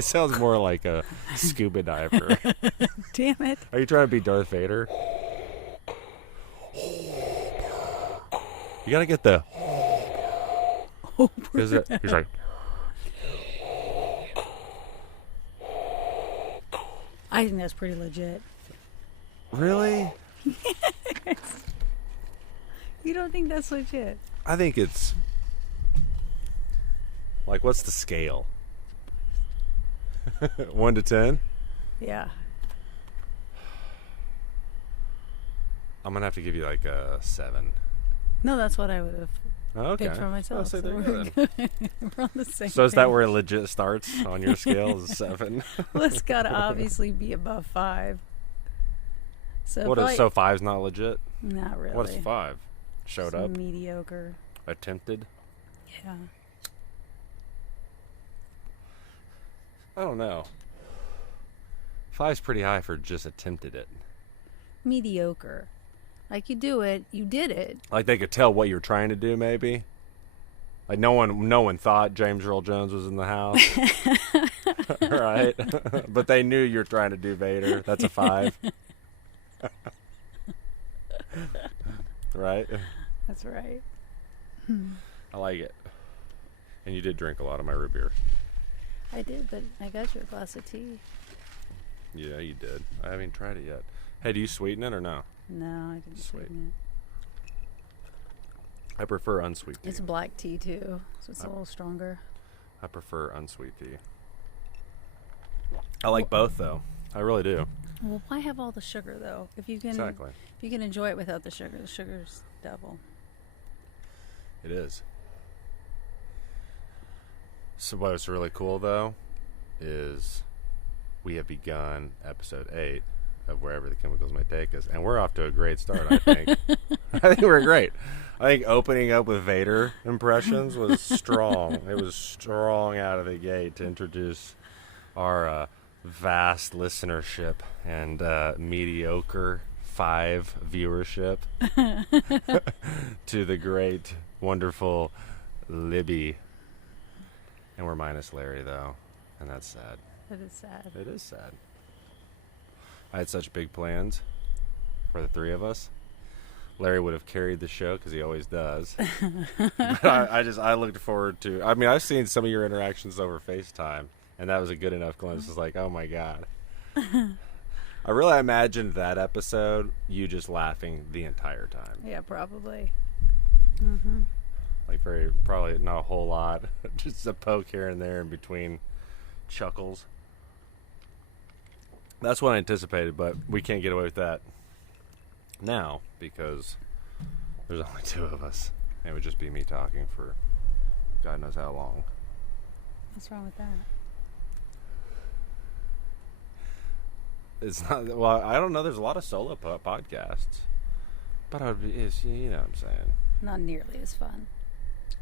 It sounds more like a scuba diver. Damn it. Are you trying to be Darth Vader? You gotta get the... He's like... I think that's pretty legit. Really? You don't think that's legit? I think it's... Like, what's the scale? 1 to 10? Yeah. I'm gonna have to give you like a 7. No, that's what I would have Okay. picked for myself. I'll say So there you go we're, then. we're on the same So is that page. where it legit starts on your scale? Is 7? Well, it's got to obviously be above 5. So What probably, is, so 5's not legit? Not really. What is 5? Showed Just up? mediocre. Attempted? Yeah. I don't know. 5's pretty high for just attempted it. Mediocre. Like, you do it, you did it. Like they could tell what you're trying to do, maybe. Like no one thought James Earl Jones was in the house, right? But they knew you're trying to do Vader. That's a 5, right? That's right. I like it. And you did drink a lot of my root beer. I did, but I got you a glass of tea. Yeah, you did. I haven't tried it yet. Hey, do you sweeten it or no? No, I didn't Sweet. sweeten I prefer unsweet it. tea. It's black tea, too, so it's a little stronger. I prefer unsweet tea. I like both, though. I really do. Well, why have all the sugar, though? If you can, Exactly. if you can enjoy it without the sugar's devil. It is. So what's really cool, though, is we have begun episode 8 of Wherever the Chemicals May Take Us, and we're off to a great start, I think. I think we're great. I think opening up with Vader impressions was strong. It was strong out of the gate to introduce our vast listenership and mediocre 5 viewership to the great, wonderful Libby. And we're minus Larry, though, and that's sad. That is sad. It is sad. I had such big plans for the 3 of us. Larry would have carried the show because he always does. But I looked forward to. I mean, I've seen some of your interactions over FaceTime, and that was a good enough glimpse. It's like, oh my god. I really imagined that episode you just laughing the entire time. Yeah, probably. Mm-hmm. Like probably not a whole lot, just a poke here and there in between chuckles. That's what I anticipated, but we can't get away with that now because there's only 2 of us. It would just be me talking for God knows how long. What's wrong with that? It's not, well, I don't know. There's a lot of solo podcasts, but you know what I'm saying. Not nearly as fun.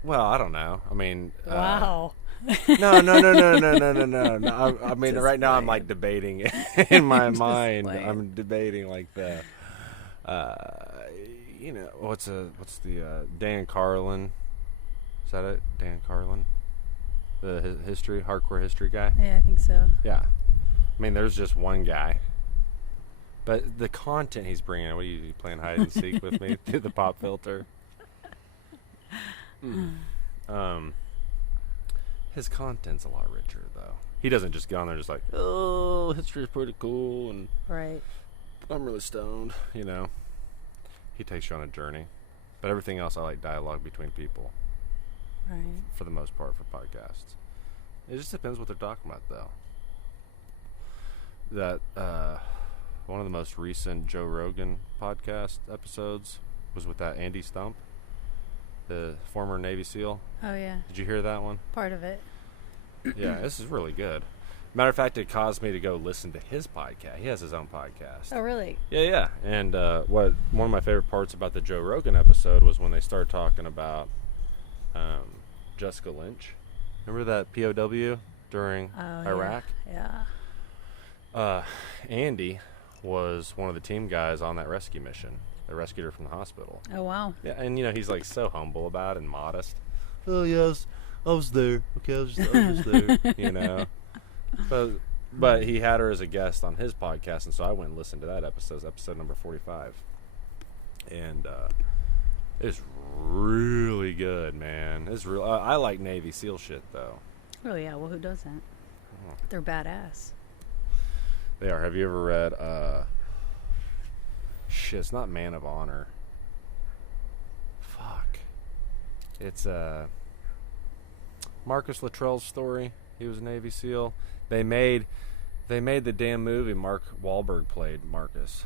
Well, I don't know. I mean, Wow. No. I mean, Just right now I'm playing. like debating in my Just mind. playing. I'm debating like the, you know, what's the Dan Carlin? Is that it? Dan Carlin, the hardcore history guy. Yeah, I think so. Yeah, I mean, there's just one guy, but the content he's bringing. What are you playing hide and seek with me through the pop filter? His content's a lot richer, though. He doesn't just get on there just like, oh, history's pretty cool, and Right. I'm really stoned, you know. He takes you on a journey. But everything else, I like dialogue between people, Right. for the most part, for podcasts. It just depends what they're talking about, though. That, one of the most recent Joe Rogan podcast episodes was with that Andy Stump, the former Navy SEAL. Oh, yeah. Did you hear that one? Part of it. Yeah, this is really good. Matter of fact, it caused me to go listen to his podcast. He has his own podcast. Oh, really? Yeah. And one of my favorite parts about the Joe Rogan episode was when they started talking about Jessica Lynch. Remember that POW during Iraq? Yeah. Andy was one of the team guys on that rescue mission. They rescued her from the hospital. Oh, wow. Yeah, and you know, he's like so humble about it and modest. Oh, yes, I was there. Okay, I was just there, you know. But he had her as a guest on his podcast, and so I went and listened to that episode number 45. And it's really good, man. It's real. I like Navy SEAL shit, though. Oh, yeah. Well, who doesn't? Oh. They're badass. They are. Have you ever read, shit, it's not Man of Honor. Fuck. It's, Marcus Luttrell's story. He was a Navy SEAL. They made the damn movie. Mark Wahlberg played Marcus.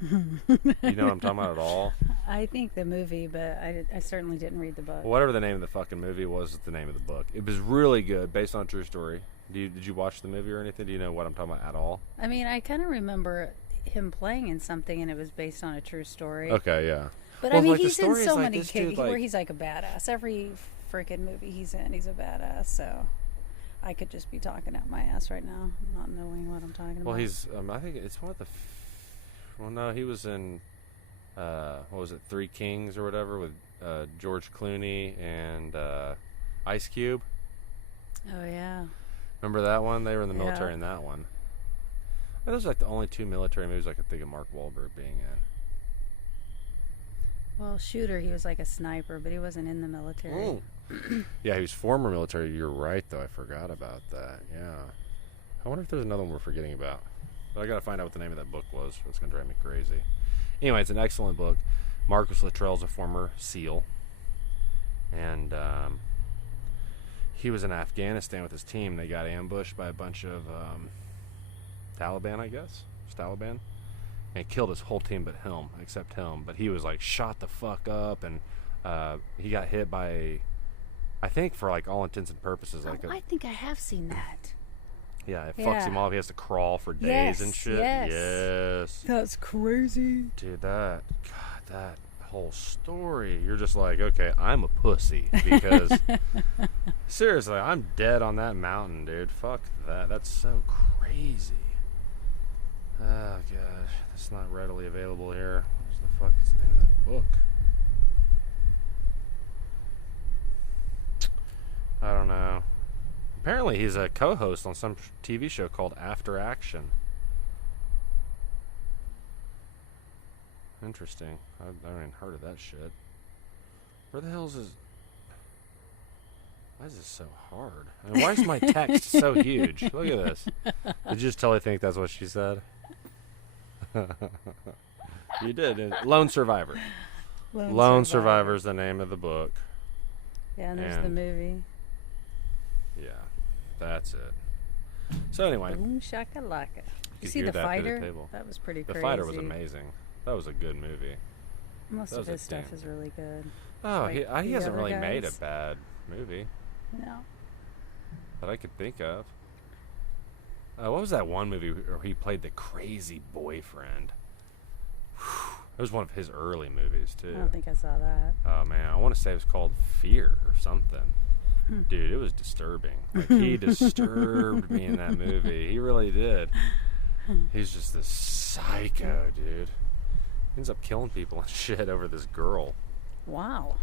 You know what I'm talking about at all? I think the movie, but I certainly didn't read the book. Well, whatever the name of the fucking movie was, the name of the book. It was really good, based on a true story. Did you watch the movie or anything? Do you know what I'm talking about at all? I mean, I kind of remember him playing in something, and it was based on a true story. Okay, yeah. But well, I mean, like, he's in so like many dude, where he's like a badass. Every freaking movie he's in, he's a badass. So I could just be talking out my ass right now, not knowing what I'm talking about. Well, he's. I think it's one of the. Well, no, he was in. What was it? Three Kings or whatever with George Clooney and Ice Cube. Oh yeah. Remember that one? They were in the military in that one. Those are like the only two military movies I could think of Mark Wahlberg being in. Well, Shooter, he was like a sniper, but he wasn't in the military. Yeah, he was former military. You're right, though. I forgot about that. Yeah. I wonder if there's another one we're forgetting about. But I got to find out what the name of that book was. It's going to drive me crazy. Anyway, it's an excellent book. Marcus Luttrell's a former SEAL. And he was in Afghanistan with his team. They got ambushed by a bunch of Taliban, I guess. It's Taliban. And he killed his whole team except him. But he was like shot the fuck up, and he got hit by, I think for like all intents and purposes, like I think I have seen that. Yeah, it fucks him off. He has to crawl for days and shit. Yes. That's crazy. Dude, that whole story, you're just like, okay, I'm a pussy because seriously, I'm dead on that mountain, dude. Fuck that. That's so crazy. Oh gosh, that's not readily available here. What the fuck is the name of that book? I don't know. Apparently he's a co-host on some TV show called After Action. Interesting. I haven't even heard of that shit. Where the hell is this? Why is this so hard? I mean, why is my text so huge? Look at this. Did you just totally think that's what she said? You did. Lone Survivor. Lone Survivor is the name of the book. Yeah, and there's the movie. Yeah, that's it. So anyway. Boom shakalaka. You see The Fighter? That was pretty crazy. The Fighter was amazing. That was a good movie. Most of his stuff is really good. Oh, like he hasn't really made a bad movie. No. That I could think of. What was that one movie where he played the crazy boyfriend? It was one of his early movies, too. I don't think I saw that. Oh, man. I want to say it was called Fear or something. Dude, it was disturbing. Like, he disturbed me in that movie. He really did. He's just this psycho, dude. He ends up killing people and shit over this girl. Wow.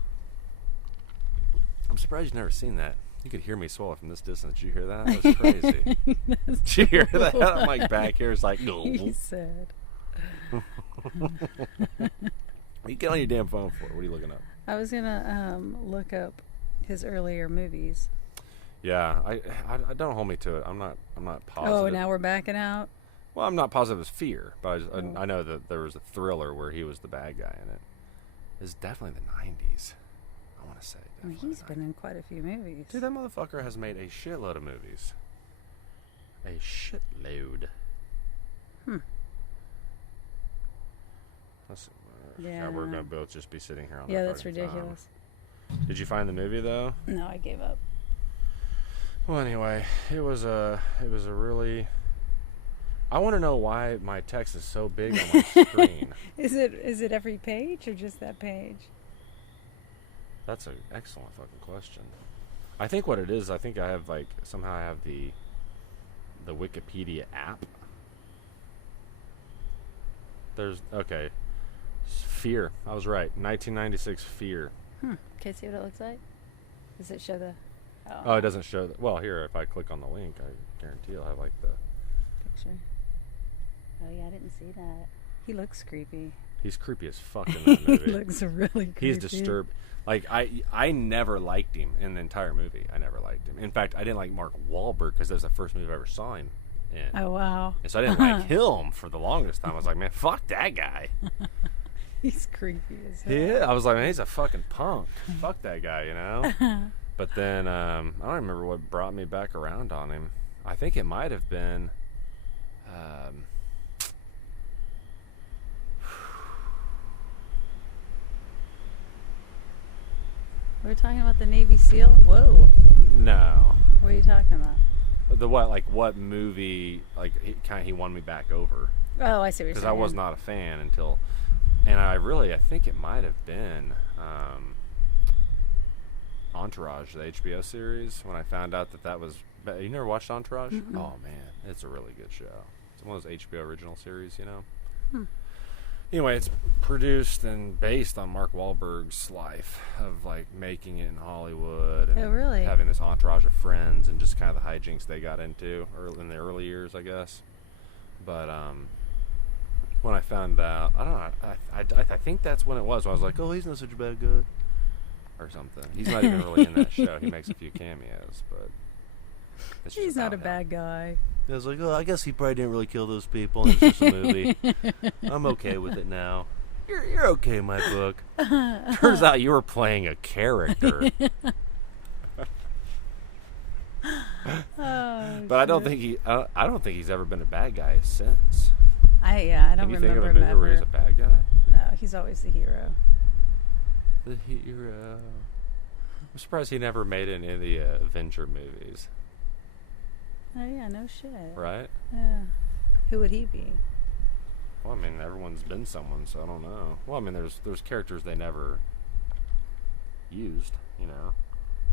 I'm surprised you've never seen that. You could hear me swallow from this distance. Did you hear that? That was crazy. Did you hear that? I'm like back here. It's like, no. He said. What are you getting on your damn phone for? What are you looking up? I was gonna look up his earlier movies. Yeah, I don't hold me to it. I'm not positive. Oh, now we're backing out. Well, I'm not positive it's Fear, but I know that there was a thriller where he was the bad guy in it. It's definitely the 90s. I want to say. I mean, he's been in quite a few movies. Dude, that motherfucker has made a shitload of movies. A shitload. Yeah. We're going to both just be sitting here on Yeah, that's ridiculous. Did you find the movie, though? No, I gave up. Well, anyway, it was a really... I want to know why my text is so big on my screen. Is it every page or just that page? That's an excellent fucking question. I think what it is, I think I have somehow I have the Wikipedia app. Okay. Fear. I was right. 1996 Fear. Okay, see what it looks like? Does it show the... Oh, it doesn't show. Well, here, if I click on the link, I guarantee I'll have like the picture. Oh yeah, I didn't see that. He looks creepy. He's creepy as fuck in that movie. He looks really creepy. He's disturbed. Like I never liked him in the entire movie. I never liked him. In fact, I didn't like Mark Wahlberg because that was the first movie I ever saw him in. Oh wow. And so I didn't like him for the longest time. I was like, man, fuck that guy. He's creepy as hell. Yeah, I was like, man, he's a fucking punk. Fuck that guy, you know. But then I don't remember what brought me back around on him. I think it might have been. We're talking about the Navy SEAL? Whoa. No. What are you talking about? The what? Like what movie? Like he won me back over. Oh, I see what you're saying. Because I was not a fan until, and I think it might have been Entourage, the HBO series. When I found out that was, you never watched Entourage? Mm-mm. Oh man, it's a really good show. It's one of those HBO original series, you know. Hmm. Anyway, it's produced and based on Mark Wahlberg's life of like making it in Hollywood and Oh, really? having this entourage of friends and just kind of the hijinks they got into in the early years, I guess. But when I found out, I don't know, I think that's when it was. When I was like, oh, he's not such a bad guy, or something. He's not even really in that show. He makes a few cameos, but it's just He's not a about bad him. guy. I was like, oh, I guess he probably didn't really kill those people. It's just a movie. I'm okay with it now. You're okay in my book. Turns out you were playing a character. But I don't think he's ever been a bad guy since. I don't Can you think remember of a him movie where he's ever. a bad guy? No, he's always the hero. The hero. I'm surprised he never made it in any of the Avenger movies. Oh yeah, no shit. Right? Yeah. Who would he be? Well, I mean, everyone's been someone, so I don't know. Well, I mean, there's characters they never used, you know.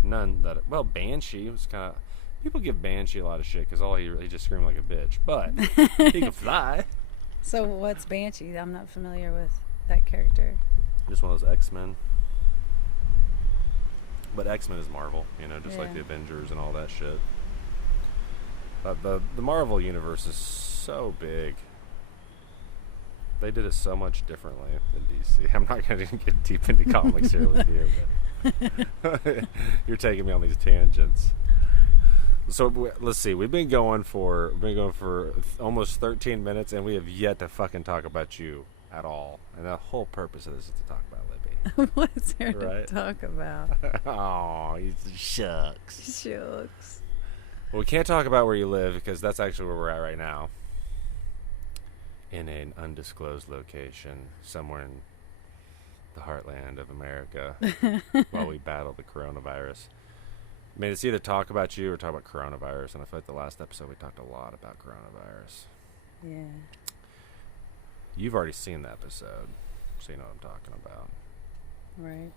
None that... Well, Banshee was kind of... People give Banshee a lot of shit because he just screamed like a bitch. But he can fly. So what's Banshee? I'm not familiar with that character. Just one of those X-Men. But X-Men is Marvel, you know, just like Yeah. the Avengers and all that shit. But the Marvel universe is so big. They did it so much differently than DC. I'm not going to get deep into comics here with you, but you're taking me on these tangents. So let's see. We've been going for almost 13 minutes, and we have yet to fucking talk about you at all. And the whole purpose of this is to talk about Libby. What's there Right. to talk about? Oh, shucks. Shucks. Well, we can't talk about where you live because that's actually where we're at right now. In an undisclosed location somewhere in the heartland of America while we battle the coronavirus. I mean, it's either talk about you or talk about coronavirus, and I feel like the last episode we talked a lot about coronavirus. Yeah. You've already seen the episode, so you know what I'm talking about. Right.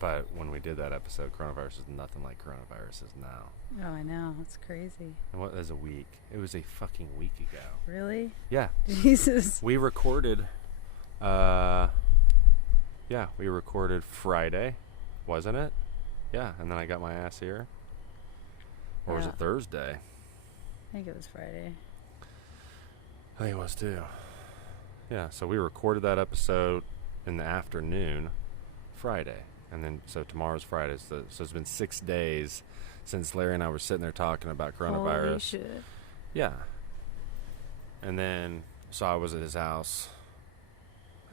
But when we did that episode, coronavirus is nothing like coronavirus is now. Oh, I know. It's crazy. And what is a week? It was a fucking week ago. Really? Yeah. Jesus. We recorded, we recorded Friday, wasn't it? Yeah, and then I got my ass here. Or was Yeah. it Thursday? I think it was Friday. I think it was too. Yeah, so we recorded that episode in the afternoon, Friday. And then, so tomorrow's Friday. So it's been 6 days since Larry and I were sitting there talking about coronavirus. Holy shit. Yeah. And then, so I was at his house.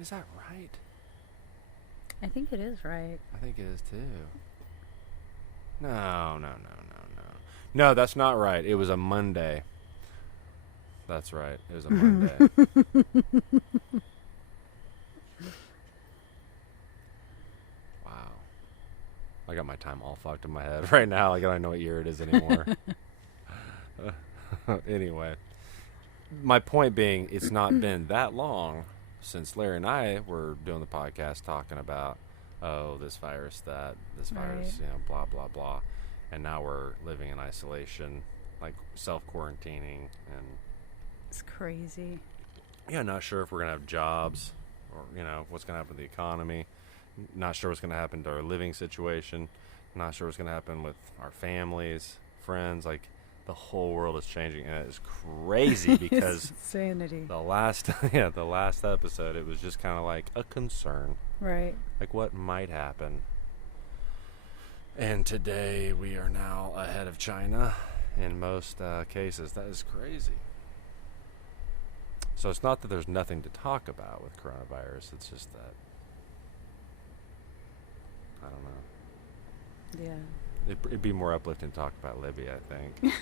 Is that right? I think it is right. I think it is too. No. No, that's not right. It was a Monday. That's right. It was a Monday. Wow. I got my time all fucked in my head right now. Like, I don't know what year it is anymore. Anyway. My point being, it's not been that long since Larry and I were doing the podcast talking about, oh, this virus, this virus, Right. Blah, blah, blah. And now we're living in isolation, like self-quarantining. And, It's crazy. yeah, not sure if we're going to have jobs or, what's going to happen to the economy. Not sure what's going to happen to our living situation. Not sure what's going to happen with our families, friends. Like, the whole world is changing, and it's crazy because insanity. the last episode, it was just kind of like a concern. Right. Like, what might happen. And today, we are now ahead of China in most cases. That is crazy. So it's not that there's nothing to talk about with coronavirus. It's just that, I don't know. Yeah. It'd be more uplifting to talk about Libby, I think.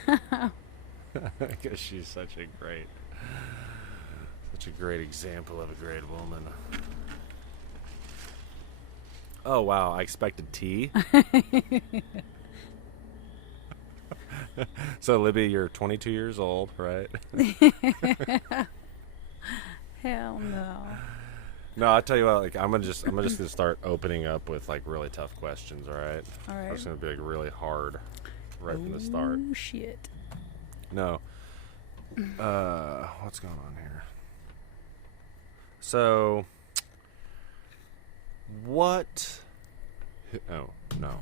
Because she's such a great example of a great woman. Oh, wow. I expected tea. So, Libby, you're 22 years old, right? Hell no. No, I'll tell you what, like, I'm just gonna start opening up with, like, really tough questions, all right? All right. It's gonna be, like, really hard right from the start. Oh, shit. No. What's going on here? So, what... Oh, no.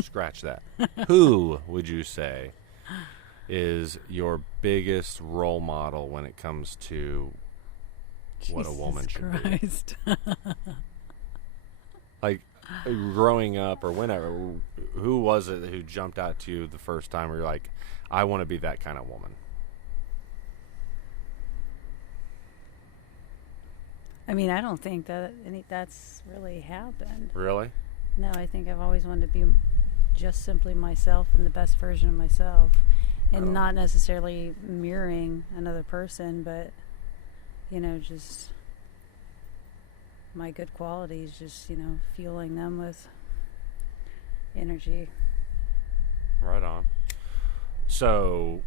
Scratch that. Who would you say is your biggest role model when it comes to what a woman should be? Like, growing up or whenever, who was it who jumped out to you the first time where you're like, I want to be that kind of woman? I mean, I don't think that's really happened. Really? No, I think I've always wanted to be just simply myself and the best version of myself. And not necessarily mirroring another person, but, just my good qualities, just, fueling them with energy. Right on. So,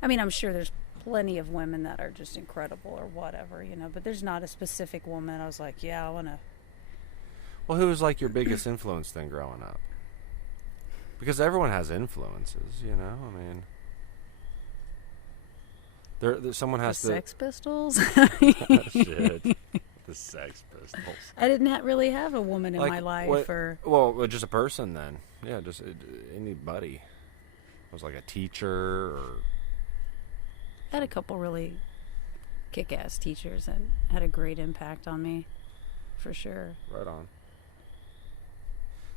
I mean, I'm sure there's plenty of women that are just incredible or whatever, but there's not a specific woman I was like, yeah, I want to. Well, who was like your biggest influence then growing up? Because everyone has influences, I mean, there someone has the to. Sex Pistols. Shit, the Sex Pistols. I didn't really have a woman in Like, my life, well, just a person then. Yeah, just anybody. Was like a teacher or. I had a couple really kick-ass teachers that had a great impact on me, for sure. Right on.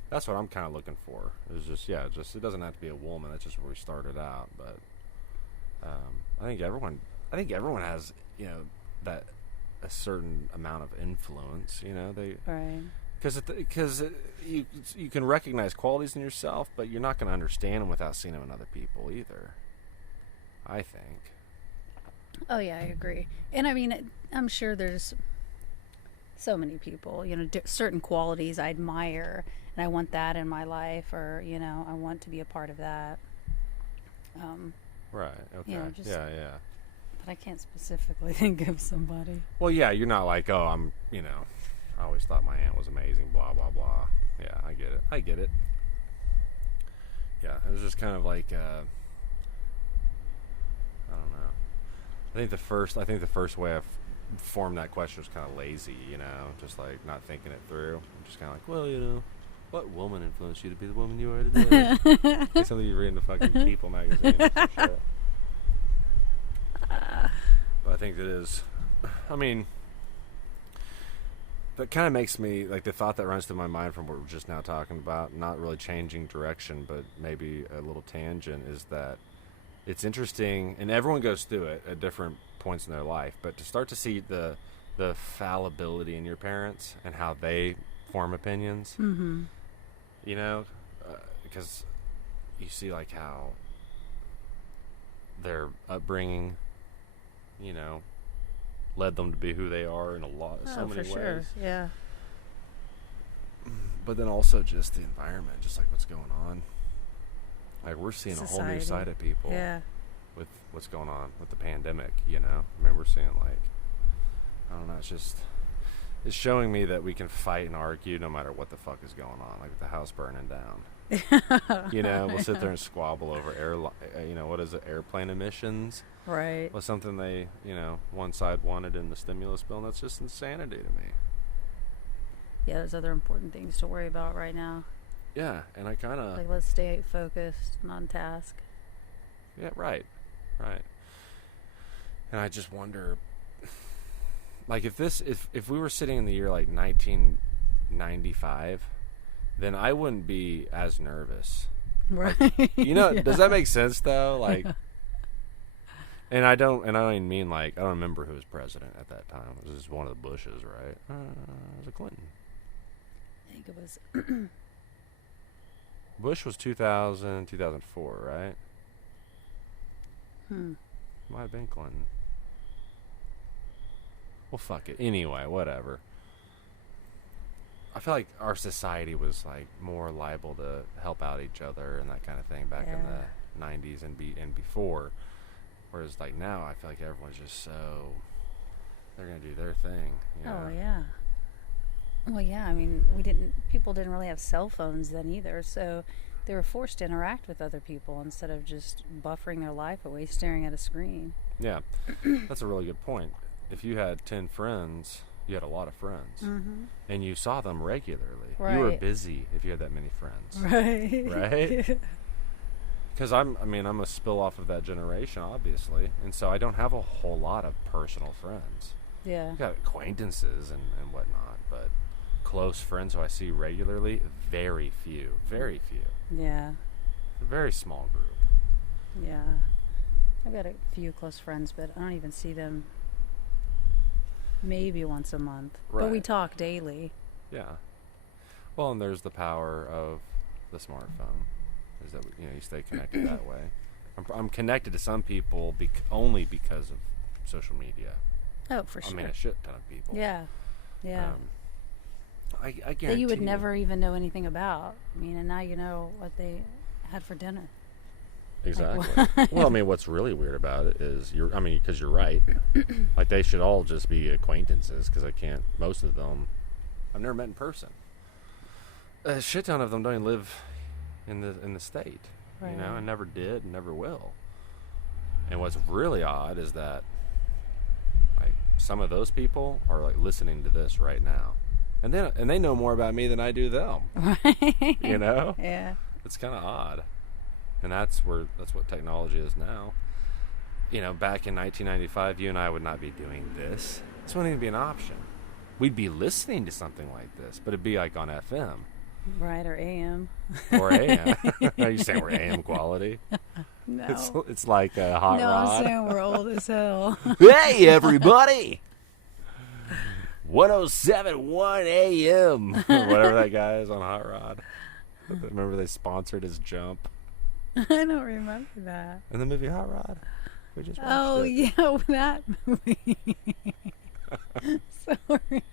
That's what I'm kind of looking for. It's just it doesn't have to be a woman. That's just where we started out. But I think everyone has that a certain amount of influence. They right because you can recognize qualities in yourself, but you're not going to understand them without seeing them in other people either. I think. Oh yeah, I agree. And I mean, I'm sure there's so many people, certain qualities I admire and I want that in my life, or, I want to be a part of that. Right. Okay. Yeah. But I can't specifically think of somebody. Well, yeah, you're not like, oh, I'm, I always thought my aunt was amazing, blah, blah, blah. Yeah, I get it. Yeah, it was just kind of like, I don't know. I think the first way I've formed that question was kind of lazy, just like not thinking it through. I'm just kind of like, well, what woman influenced you to be the woman you are today? Like something you read in the fucking People magazine or some shit. But I think that is, I mean, that kind of makes me, like, the thought that runs through my mind from what we're just now talking about, not really changing direction, but maybe a little tangent, is that it's interesting, and everyone goes through it at different points in their life, but to start to see the fallibility in your parents and how they form opinions, mm-hmm. Because you see, like, how their upbringing, led them to be who they are in so many ways. Sure. Yeah. But then also just the environment, just like what's going on. Like, we're seeing Society. A whole new side of people. Yeah. With what's going on with the pandemic, I mean, we're seeing, like, I don't know, it's showing me that we can fight and argue no matter what the fuck is going on, like with the house burning down. We'll sit there and squabble over airplane emissions. Right. Was something they, one side wanted in the stimulus bill, and that's just insanity to me. Yeah, there's other important things to worry about right now. Yeah, and I kind of... Like, let's stay focused and on task. Yeah, right. And I just wonder, like, if we were sitting in the year, like, 1995, then I wouldn't be as nervous. Right. Like, Yeah. Does that make sense, though? Like... And I don't even mean, like, I don't remember who was president at that time. It was just one of the Bushes, right? It was a Clinton. I think it was. Bush was 2000, 2004, right? Might have been Clinton. Well, fuck it. Anyway, whatever. I feel like our society was, like, more liable to help out each other and that kind of thing back in the 90s and before. Whereas, like, now, I feel like everyone's just so... They're going to do their thing. Oh, yeah. Well, yeah, I mean, people didn't really have cell phones then either, so they were forced to interact with other people instead of just buffering their life away staring at a screen. Yeah, that's a really good point. If you had 10 friends, you had a lot of friends. Mm-hmm. And you saw them regularly. Right. You were busy if you had that many friends. Right. Right? Because I'm a spill off of that generation, obviously. And so I don't have a whole lot of personal friends. Yeah. I've got acquaintances and whatnot, but close friends who I see regularly, very few. Very few. Yeah. A very small group. Yeah. I've got a few close friends, but I don't even see them maybe once a month. Right. But we talk daily. Yeah. Well, and there's the power of the smartphone. Is that you stay connected that way. I'm connected to some people only because of social media. Oh, for sure. I mean, a shit ton of people. Yeah. Yeah. I guarantee that you would never even know anything about. I mean, and now you know what they had for dinner. Exactly. Like, Well, I mean, what's really weird about it is because you're right. Like, they should all just be acquaintances, because most of them, I've never met in person. A shit ton of them don't even live in the state, right. and never did, and never will. And what's really odd is that, like, some of those people are, like, listening to this right now, and they know more about me than I do them. Right. Yeah. It's kind of odd, and that's what technology is now. Back in 1995, you and I would not be doing this. This wouldn't even be an option. We'd be listening to something like this, but it'd be like on FM. Right, or AM. Or AM. Are you saying we're AM quality? No. It's like a hot rod. No, I'm saying we're old as hell. Hey, everybody! 107.1 AM. Whatever that guy is on Hot Rod. Remember they sponsored his Jump? I don't remember that. In the movie Hot Rod? We just watched Oh, it. yeah, that movie. Sorry.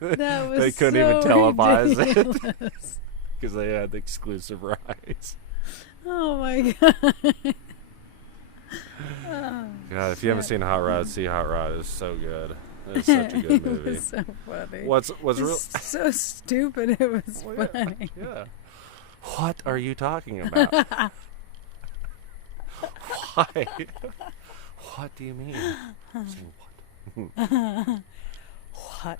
That was They couldn't so even televise ridiculous. it because they had the exclusive rights. Oh my god. God, if you haven't seen Hot Rod, see Hot Rod. It's so good. It's such a good movie. It was so funny. What's real? So stupid. It was funny. Yeah. What are you talking about? Why? What do you mean? Saying what? What?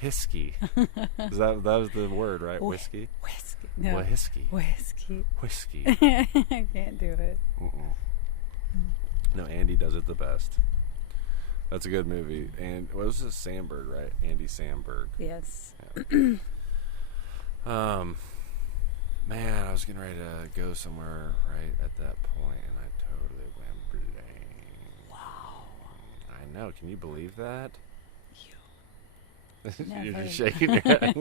Whiskey. That was the word, right? Whiskey? Whiskey. No. Whiskey. Whiskey. Whiskey. I can't do it. Mm-mm. No, Andy does it the best. That's a good movie. And what was this? Samberg, right? Andy Samberg. Yes. Yeah. Man, I was getting ready to go somewhere right at that point, and I totally went blank. Wow. I know. Can you believe that? You're Never. just shaking your head.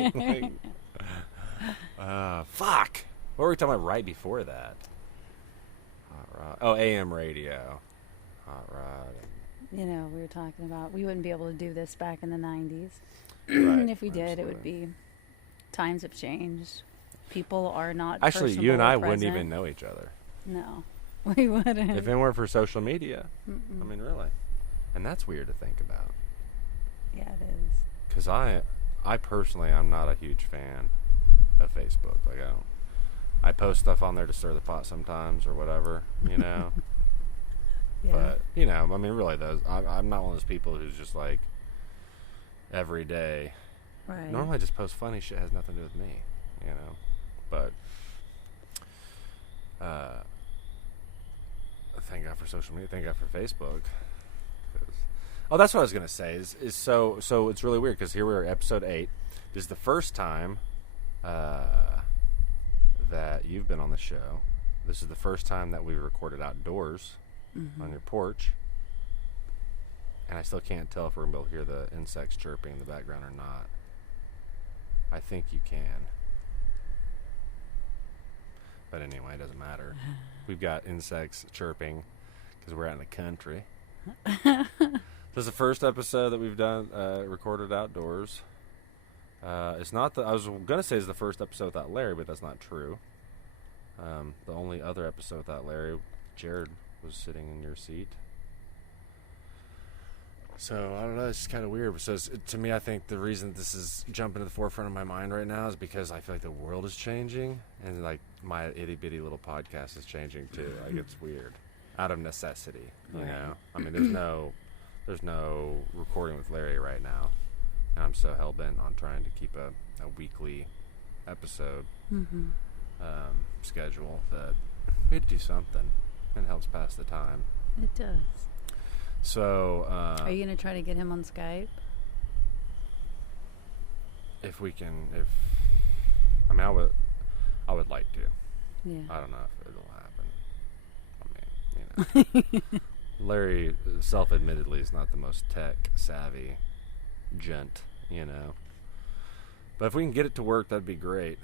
Fuck. What were we talking about right before that? Hot Rod. Oh, AM radio. Hot Rod. We were talking about we wouldn't be able to do this back in the 90s. Right, And if we did, it would be times have changed. People are not Actually, you and I personable or wouldn't present. even know each other. No, we wouldn't. If it weren't for social media. Mm-mm. I mean, really. And that's weird to think about. Yeah, it is. Because I personally, I'm not a huge fan of Facebook. Like, I post stuff on there to stir the pot sometimes or whatever, Yeah. But, I mean, really, I'm not one of those people who's just like, every day. Right. Normally I just post funny shit, has nothing to do with me, you know. But thank God for social media. Thank God for Facebook. Oh, that's what I was gonna say. Is so it's really weird because here we are, episode 8. This is the first time that you've been on the show. This is the first time that we recorded outdoors on your porch, and I still can't tell if we're gonna be able to hear the insects chirping in the background or not. I think you can. But anyway, it doesn't matter. We've got insects chirping because we're out in the country. This is the first episode that we've done recorded outdoors. It's not I was going to say it's the first episode without Larry, but that's not true. The only other episode without Larry, Jared was sitting in your seat. So, I don't know, it's just kind of weird. So, to me, I think the reason this is jumping to the forefront of my mind right now is because I feel like the world is changing, and, like, my itty-bitty little podcast is changing, too. Like, it's weird. Out of necessity, you know? I mean, there's no recording with Larry right now, and I'm so hell-bent on trying to keep a weekly episode schedule that we had to do something, and it helps pass the time. It does. So, are you going to try to get him on Skype? If we can, I mean, I would like to. Yeah. I don't know if it'll happen. I mean, you know. Larry, self-admittedly, is not the most tech-savvy gent, you know. But if we can get it to work, that'd be great.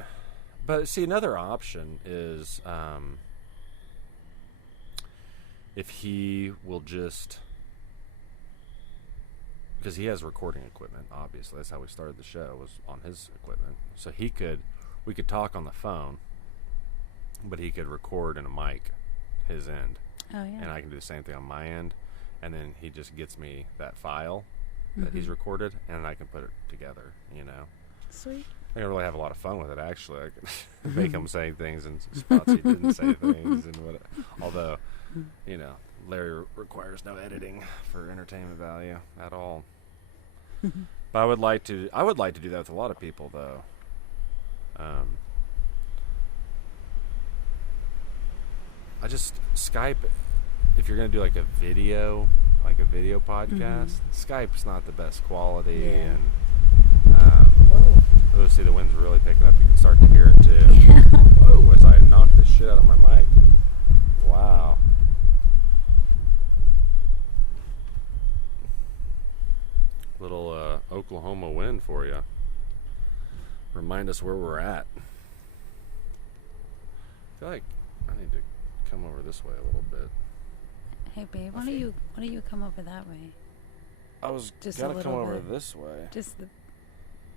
But, see, another option is if he will just... Because he has recording equipment, obviously. That's how we started the show, was on his equipment. So we could talk on the phone, but he could record in a mic his end. Oh, yeah. And I can do the same thing on my end. And then he just gets me that file that he's recorded, and I can put it together, you know. Sweet. I can really have a lot of fun with it, actually. I can make him say things in spots he didn't say things. Although, you know, Larry requires no editing for entertainment value at all. But I would like to do that with a lot of people, though. I just Skype. If you're gonna do like a video podcast, Skype's not the best quality, and oh, see, the wind's really picking up. You can start to hear it too. Whoa! As I knock this shit out of my mic. Wow. Little Oklahoma wind for you. Remind us where we're at. I feel like I need to come over this way a little bit. Hey, babe, why don't you come over that way? I was Just gotta come over this way. Just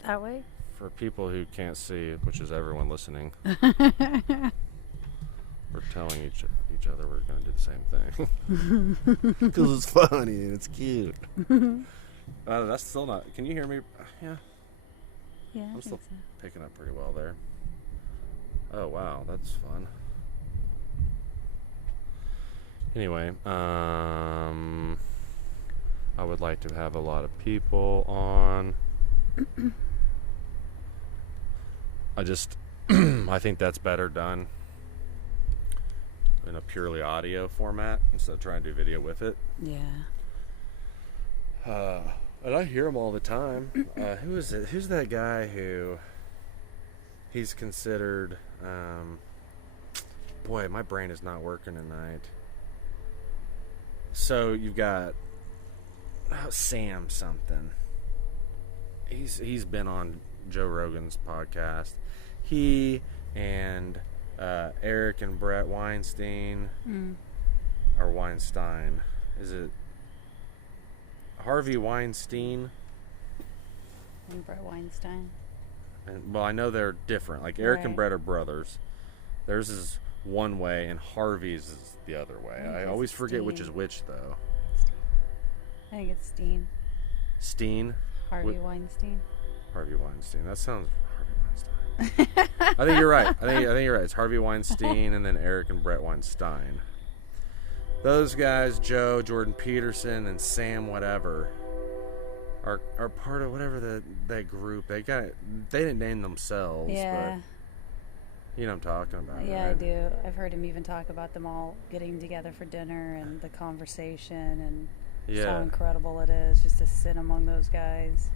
that way? For people who can't see, which is everyone listening, we're telling each other we're going to do the same thing. Because it's funny and it's cute. That's still not... Can you hear me? Yeah. Yeah, I'm still picking up pretty well there. Oh, wow. That's fun. Anyway, I would like to have a lot of people on. I think that's better done in a purely audio format instead of trying to do video with it. Yeah. And I hear him all the time. Who is it? Who's that guy who he's considered, boy, my brain is not working tonight. So you've got Sam something. He's been on Joe Rogan's podcast. He and Eric and Brett Weinstein, or Weinstein. Is it Harvey Weinstein? And Brett Weinstein. Well, I know they're different. Like Eric and Brett are brothers. Theirs is one way, and Harvey's is the other way. I always forget which is which, though. I think it's Steen. Steen? Harvey Weinstein. Harvey Weinstein. That sounds Harvey Weinstein. I think you're right. I think you're right. It's Harvey Weinstein and then Eric and Brett Weinstein. Those guys, Joe, Jordan Peterson, and Sam whatever, are part of whatever that group. They didn't name themselves, Yeah. but you know what I'm talking about. Yeah, right? I do. I've heard him even talk about them all getting together for dinner and the conversation and just how incredible it is just to sit among those guys.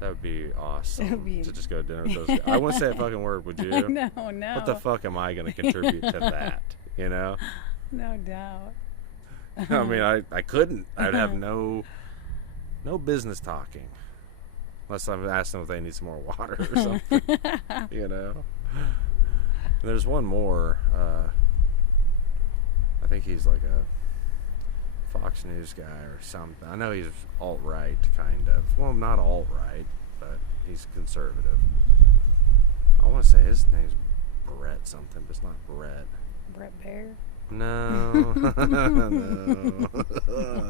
That would be awesome to just go to dinner with those guys. I wouldn't say a fucking word, would you? No. What the fuck am I going to contribute to that, you know? No doubt. I mean, I couldn't. I'd have no business talking. Unless I'm asking if they need some more water or something, you know? There's one more. I think he's like a Fox News guy or something. I know he's alt-right, kind of. Well, not alt-right, but he's conservative. I want to say his name's Brett something, but it's not Brett. Brett Bear? No. No.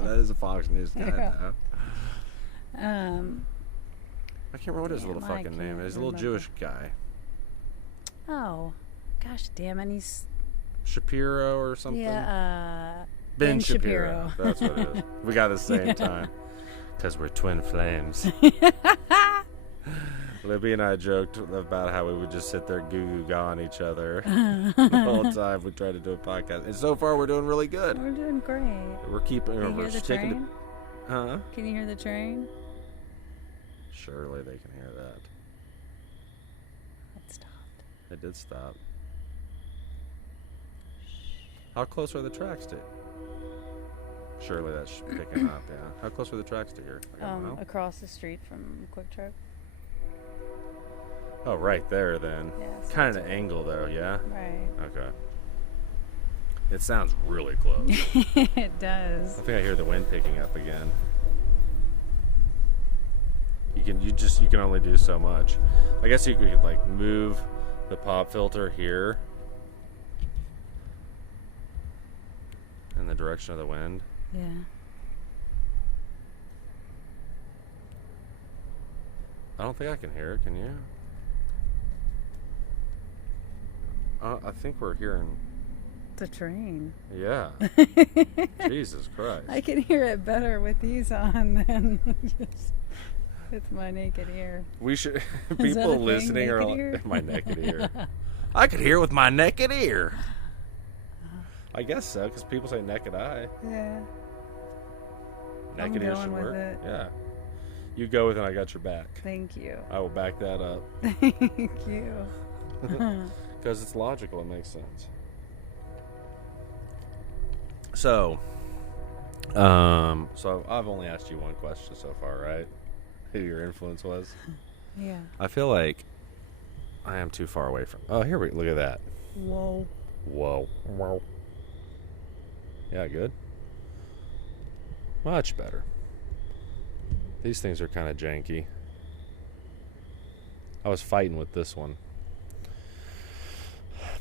That is a Fox News guy, though. I can't remember what his little fucking name is. He's a little Jewish guy. Oh. Gosh damn it. He's... Shapiro or something? Yeah, Ben Shapiro. That's what it is. We got it at the same time. Because we're twin flames. Libby and I joked about how we would just sit there goo-goo-gaw on each other the whole time we tried to do a podcast. And so far, we're doing really good. We're doing great. We're keeping... Can you hear the train? Huh? Can you hear the train? Surely they can hear that. It stopped. It did stop. How close are the tracks to? Surely that's picking up, yeah. How close are the tracks to here? Like a mile? Across the street from Quick Trip. Oh, right there then. Yeah, so kind of an angle though, yeah? Right. Okay. It sounds really close. It does. I think I hear the wind picking up again. You can only do so much. I guess you could like move the pop filter here in the direction of the wind. Yeah. I don't think I can hear it. Can you? I think we're hearing the train. Yeah. Jesus Christ. I can hear it better with these on than just with my naked ear. We should. People listening are like, my naked ear. I could hear with my naked ear. I guess so, because people say naked eye. Yeah. Naked ear should work. It. Yeah. You go with it, I got your back. Thank you. I will back that up. Thank you. Because it's logical, it makes sense. So I've only asked you one question so far, right? Who your influence was? Yeah. I feel like I am too far away from... Oh, here we look at that. Whoa. Yeah, good. Much better. These things are kind of janky. I was fighting with this one.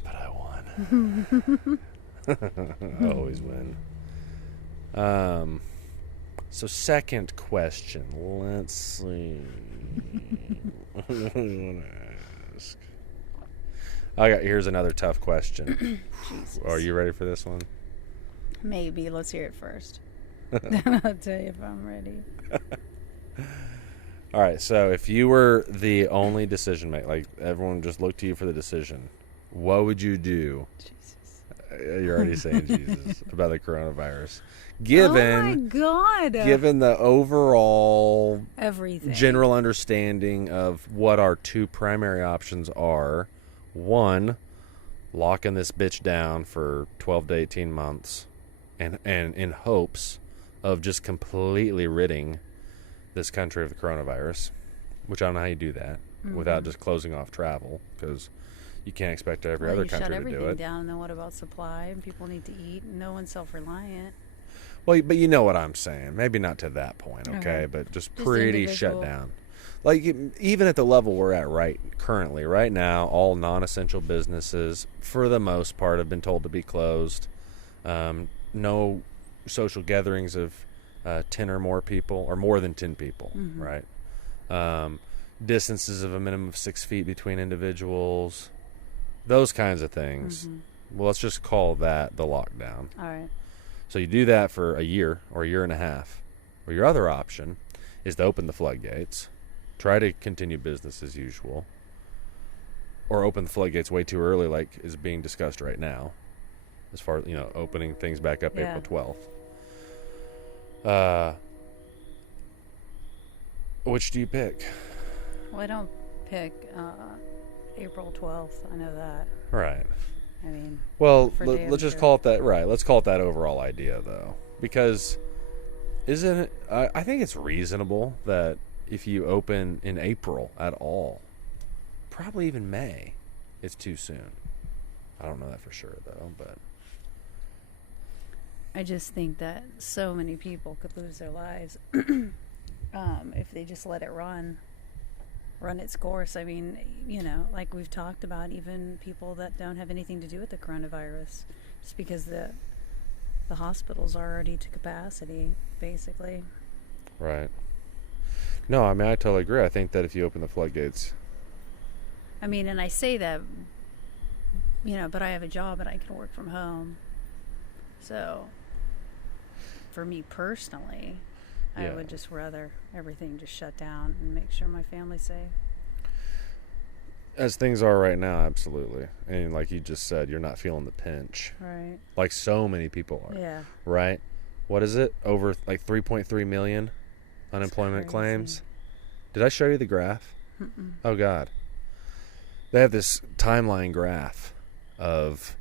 But I won. I always win. So second question. Let's see. What do I want to ask? Here's another tough question. Are you ready for this one? Maybe. Let's hear it first. Then I'll tell you if I'm ready. All right. So if you were the only decision maker, like everyone just looked to you for the decision, what would you do? Jesus. You're already saying Jesus about the coronavirus. Given, oh my God. Given the overall everything, general understanding of what our two primary options are, one, locking this bitch down for 12 to 18 months, and in hopes of just completely ridding this country of the coronavirus, which I don't know how you do that without just closing off travel, because you can't expect every other country to do it. Shut everything down, and then what about supply? And people need to eat, and no one's self-reliant. Well, but you know what I'm saying. Maybe not to that point, okay? But just pretty shut down. Like, even at the level we're at right now, all non-essential businesses, for the most part, have been told to be closed. No social gatherings of 10 or more people, or more than 10 people, right? Distances of a minimum of 6 feet between individuals, those kinds of things. Well, let's just call that the lockdown. All right. So you do that for a year or a year and a half. Or your other option is to open the floodgates, try to continue business as usual, or open the floodgates way too early, like is being discussed right now, as far as, opening things back up Yeah. April 12th. Which do you pick? Well, I don't pick April 12th. I know that. Right. I mean, Well, for damn let's just sure. call it that. Right. Let's call it that overall idea, though, because isn't it? I think it's reasonable that if you open in April at all, probably even May, it's too soon. I don't know that for sure, though, but I just think that so many people could lose their lives if they just let it run its course. I mean, like we've talked about, even people that don't have anything to do with the coronavirus, just because the hospitals are already to capacity, basically. right. No, I mean, I totally agree. I think that if you open the floodgates, I mean, and I say that, but I have a job and I can work from home. So, for me personally, I Yeah. would just rather everything just shut down and make sure my family's safe. as things are right now, absolutely. And like you just said, you're not feeling the pinch, Right. like so many people are. Yeah. Right? What is it? Over like 3.3 million unemployment crazy. claims. Did I show you the graph? Mm-mm. Oh God. They have this timeline graph of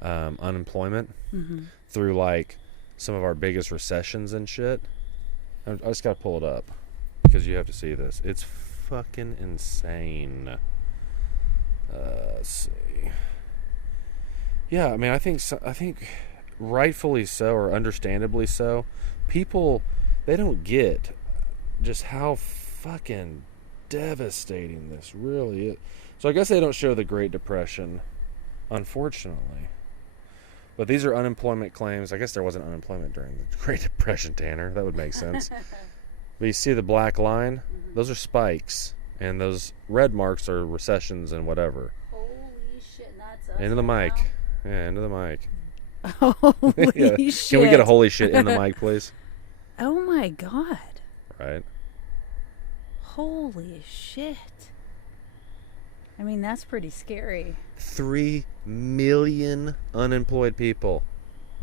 unemployment Mm-hmm. through like some of our biggest recessions and shit. I just gotta pull it up because you have to see this. It's fucking insane. Let's see. Yeah, I mean, I think rightfully so, or understandably so, people, they don't get just how fucking devastating this really is. So I guess they don't show the Great Depression, unfortunately. But these are unemployment claims. I guess there wasn't unemployment during the Great Depression, Tanner. That would make sense. But you see the black line? Mm-hmm. Those are spikes. And those red marks are recessions and whatever. Holy shit, that's us Into the right mic. Yeah, into the mic. now. Holy Yeah. shit. Can we get a holy shit in the mic, please? Oh my God. Right. Holy shit. I mean, that's pretty scary. 3 million unemployed people.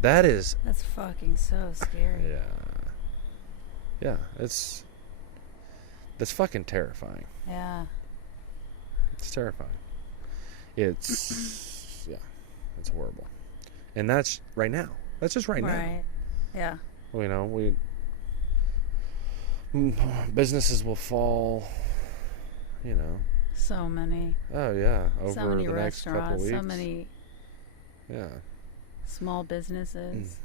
That is... That's fucking so scary. Yeah. Yeah, that's fucking terrifying. Yeah. It's terrifying. It's... yeah. It's horrible. And that's right now. That's just right now. Right. Yeah. Businesses will fall, So many. Oh yeah, So over many the next couple restaurants. weeks. So many Yeah. small businesses.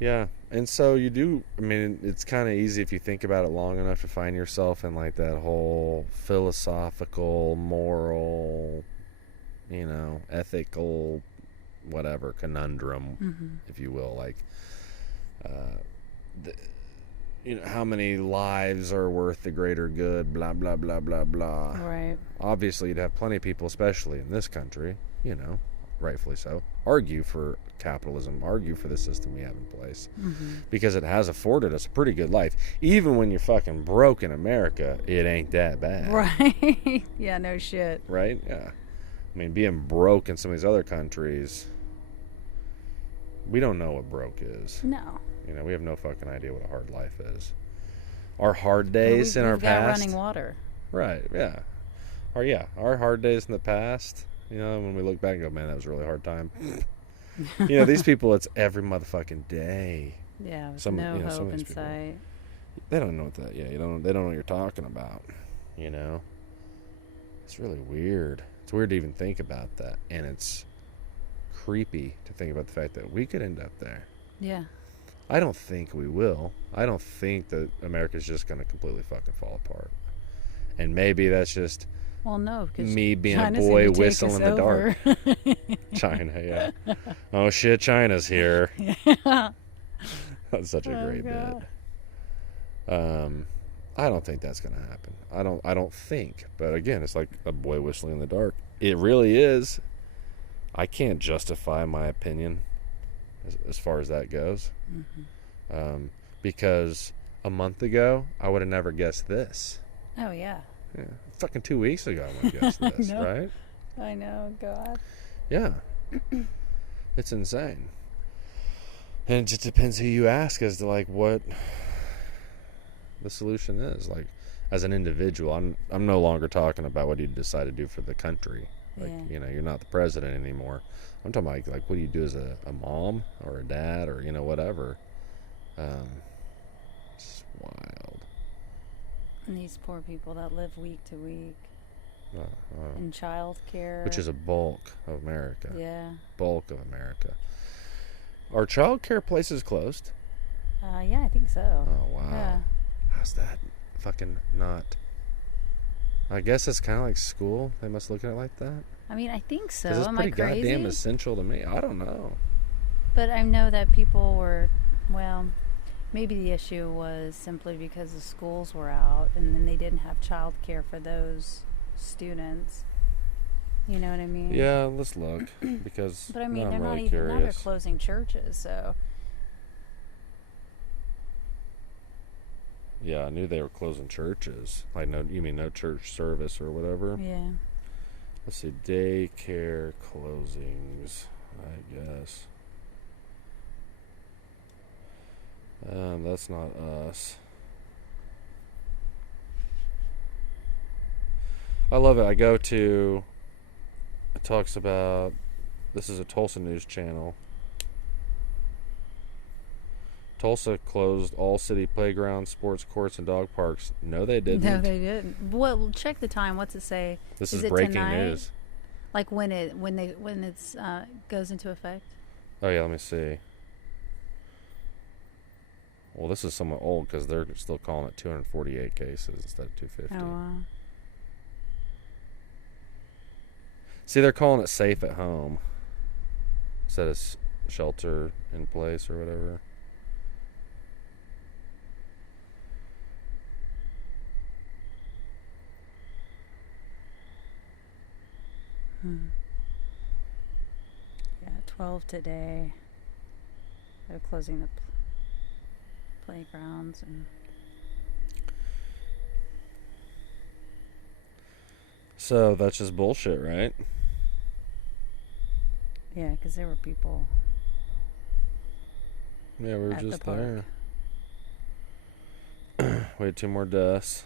Yeah, and so you do. I mean, it's kind of easy if you think about it long enough to find yourself in like that whole philosophical, moral, ethical, whatever conundrum, Mm-hmm. if you will. Like, how many lives are worth the greater good? Blah blah blah blah blah. Right. Obviously, you'd have plenty of people, especially in this country, rightfully so, argue for capitalism, argue for the system we have in place, Mm-hmm. because it has afforded us a pretty good life. Even when you're fucking broke in America, it ain't that bad. Right. Yeah, no shit. Right? Yeah. I mean, being broke in some of these other countries, we don't know what broke is. No. We have no fucking idea what a hard life is. Our hard days in our we've got past. running water. Right, yeah. Our hard days in the past, when we look back and go, man, that was a really hard time. These people, it's every motherfucking day. Yeah, with Some no of hope these in people. sight. They don't know what that, they don't know what you're talking about, It's really weird. It's weird to even think about that, and it's creepy to think about the fact that we could end up there. Yeah. I don't think we will. I don't think that America's just going to completely fucking fall apart. And maybe that's just Well, no, because me being China's a boy gonna take whistling us in the dark. over. China, yeah. Oh shit, China's here. Yeah. That's such a Oh, great God. bit. I don't think that's going to happen. I don't think. But again, it's like a boy whistling in the dark. It really is. I can't justify my opinion as far as that goes. Mm-hmm. Because a month ago, I would have never guessed this. Oh, yeah. Yeah. Fucking 2 weeks ago, I would have guessed this, know. right? I know, God. Yeah. It's insane. And it just depends who you ask as to, like, what the solution is. Like, as an individual, I'm no longer talking about what you decide to do for the country. Like, Yeah. you know, you're not the president anymore. I'm talking about, like what do you do as a mom or a dad or, you know, whatever. It's wild. And these poor people that live week to week in child care. Which is a bulk of America. Yeah. Bulk of America. Are child care places closed? Yeah, I think so. Oh, wow. Yeah. How's that fucking not? I guess it's kind of like school. They must look at it like that. I mean, I think so. 'Cause it's Am pretty I crazy? goddamn essential to me. I don't know. But I know that people were, well, maybe the issue was simply because the schools were out and then they didn't have child care for those students. You know what I mean? Yeah, let's look because. But I mean, I'm they're really not even, curious. now they're closing churches, so. Yeah, I knew they were closing churches. Like, no, you mean no church service or whatever? Yeah. Let's see, daycare closings, I guess. That's not us. I love it. I go to, it talks about, this is a Tulsa news channel. Tulsa closed all city playgrounds, sports courts, and dog parks. No, they didn't. No, they didn't. Well, check the time. What's it say? This is is it breaking tonight? news. Like when it's goes into effect? Oh yeah, let me see. Well, this is somewhat old because they're still calling it 248 cases instead of 250. Oh wow. See, they're calling it safe at home instead of shelter in place or whatever. Yeah, 12 today. They're closing the playgrounds and. So that's just bullshit, right? Yeah, because there were people. Yeah, we were At the just park. there. We had 2 more deaths.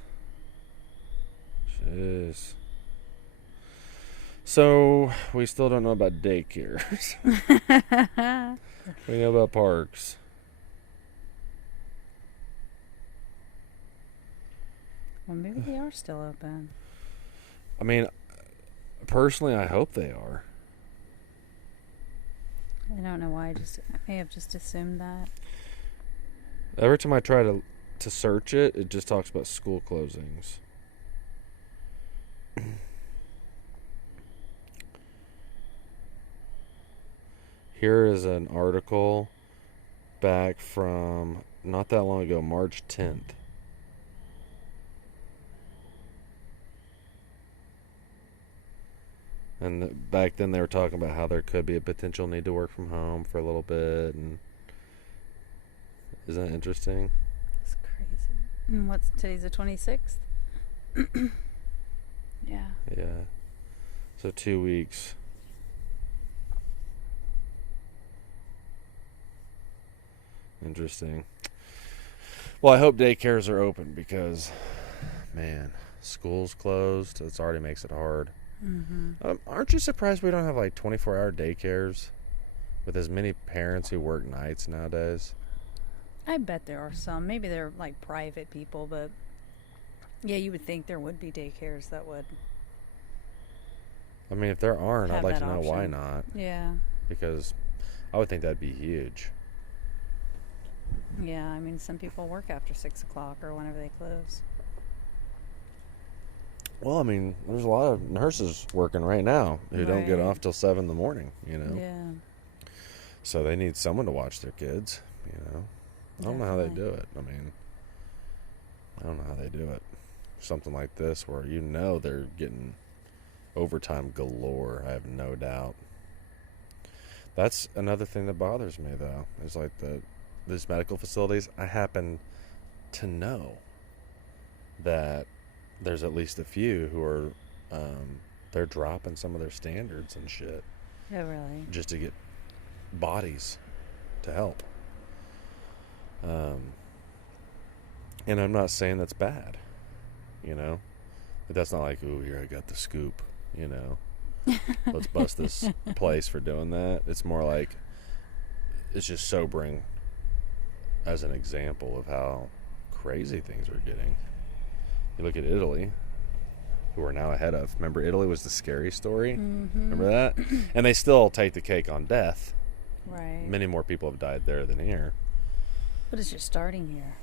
Jeez. So, we still don't know about daycares. We know about parks. Well, maybe they are still open. I mean, personally, I hope they are. I don't know why. I may have just assumed that. Every time I try to search it, it just talks about school closings. Here is an article back from not that long ago, March 10th. And back then they were talking about how there could be a potential need to work from home for a little bit. And isn't that interesting? It's crazy. And what's today's the 26th? Yeah. Yeah. So 2 weeks. Interesting. Well, I hope daycares are open because, man, school's closed. It already makes it hard. Mm-hmm. Aren't you surprised we don't have like 24-hour daycares with as many parents who work nights nowadays? I bet there are some. Maybe they're like private people, but yeah, you would think there would be daycares that would. I mean, if there aren't, I'd Have like to that know why option. not. Yeah. Because I would think that'd be huge. Yeah, I mean, some people work after 6 o'clock or whenever they close. Well, I mean, there's a lot of nurses working right now who don't get Right. off till 7 in the morning, you know? Yeah. So they need someone to watch their kids, you know? I don't know how they Definitely. do it. I mean, I don't know how they do it. Something like this where you know they're getting overtime galore, I have no doubt. That's another thing that bothers me, though, is like these medical facilities. I happen to know that there's at least a few who are, they're dropping some of their standards and shit. Oh, really? Just to get bodies to help. And I'm not saying that's bad, you know? But that's not like, ooh, here, I got the scoop, you know? Let's bust this place for doing that. It's more like, it's just sobering as an example of how crazy things are getting. You look at Italy, who we're now ahead of. Remember, Italy was the scary story? Mm-hmm. Remember that? And they still take the cake on death. Right. Many more people have died there than here. But it's just starting here.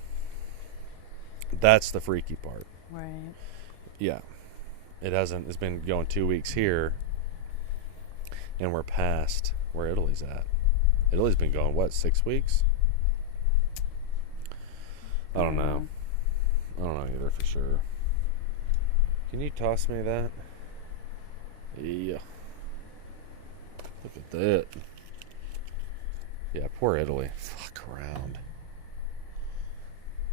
That's the freaky part. Right. Yeah. It's been going 2 weeks here, and we're past where Italy's at. Italy's been going, what, 6 weeks? I don't know. I don't know either for sure. Can you toss me that? Yeah. Look at that. Yeah, poor Italy. Fuck around.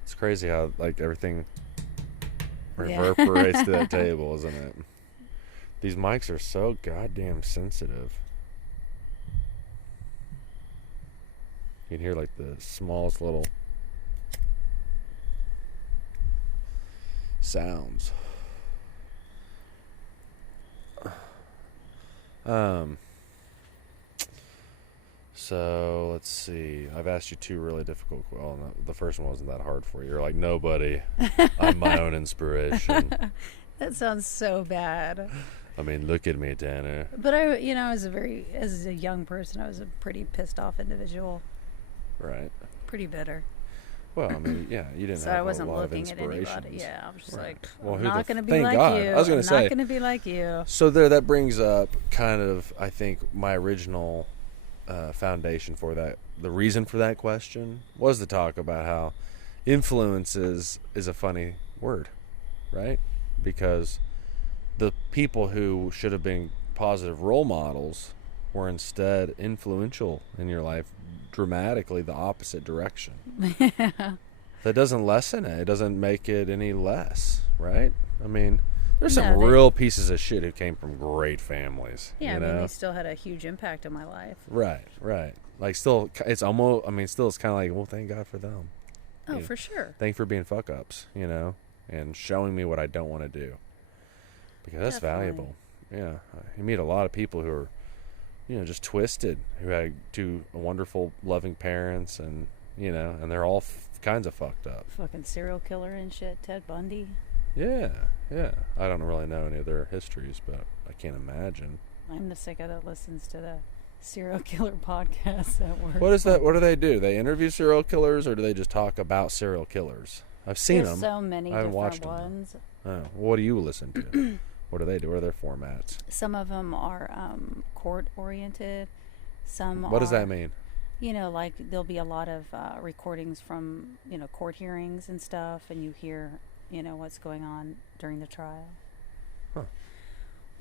It's crazy how, like, everything reverberates to that table, isn't it? These mics are so goddamn sensitive. You can hear, like, the smallest little sounds. So let's see. I've asked you two really difficult. Well, no, the first one wasn't that hard for you. You're like, nobody. I'm my own inspiration. That sounds so bad. I mean, look at me, Tanner. But as a young person, I was a pretty pissed off individual. Right. Pretty bitter. Well, I mean, yeah, you didn't So have I wasn't a lot looking of at anybody. inspirations. Yeah, I'm just Right. like, Well, I'm who not the- going to be thank like God. you. I was gonna I'm say. not going to be like you. So that brings up kind of, I think, my original foundation for that. The reason for that question was to talk about how influences is a funny word, right? Because the people who should have been positive role models were instead influential in your life, dramatically the opposite direction. That doesn't lessen it. It doesn't make it any less, right? I mean, there's some real pieces of shit who came from great families. Yeah, you I mean, know? they still had a huge impact on my life. Right. Like, still, it's almost, I mean, still, it's kind of like, well, thank God for them. Oh, You know, for sure. Thank for being fuck ups, you know, and showing me what I don't want to do. Because that's valuable. Yeah. You meet a lot of people who are, you know, just twisted, who had two wonderful, loving parents, and, you know, and they're all kinds of fucked up. Fucking serial killer and shit. Ted Bundy. Yeah. I don't really know any of their histories, but I can't imagine. I'm the sicko that listens to the serial killer podcast at work. What is that? What do? They interview serial killers, or do they just talk about serial killers? I've seen There's them. so many I haven't different watched ones. Oh, what do you listen to? What do they do? What are their formats? Some of them are court oriented. What does that mean? You know, like there'll be a lot of recordings from, you know, court hearings and stuff, and you hear, you know, what's going on during the trial. Huh.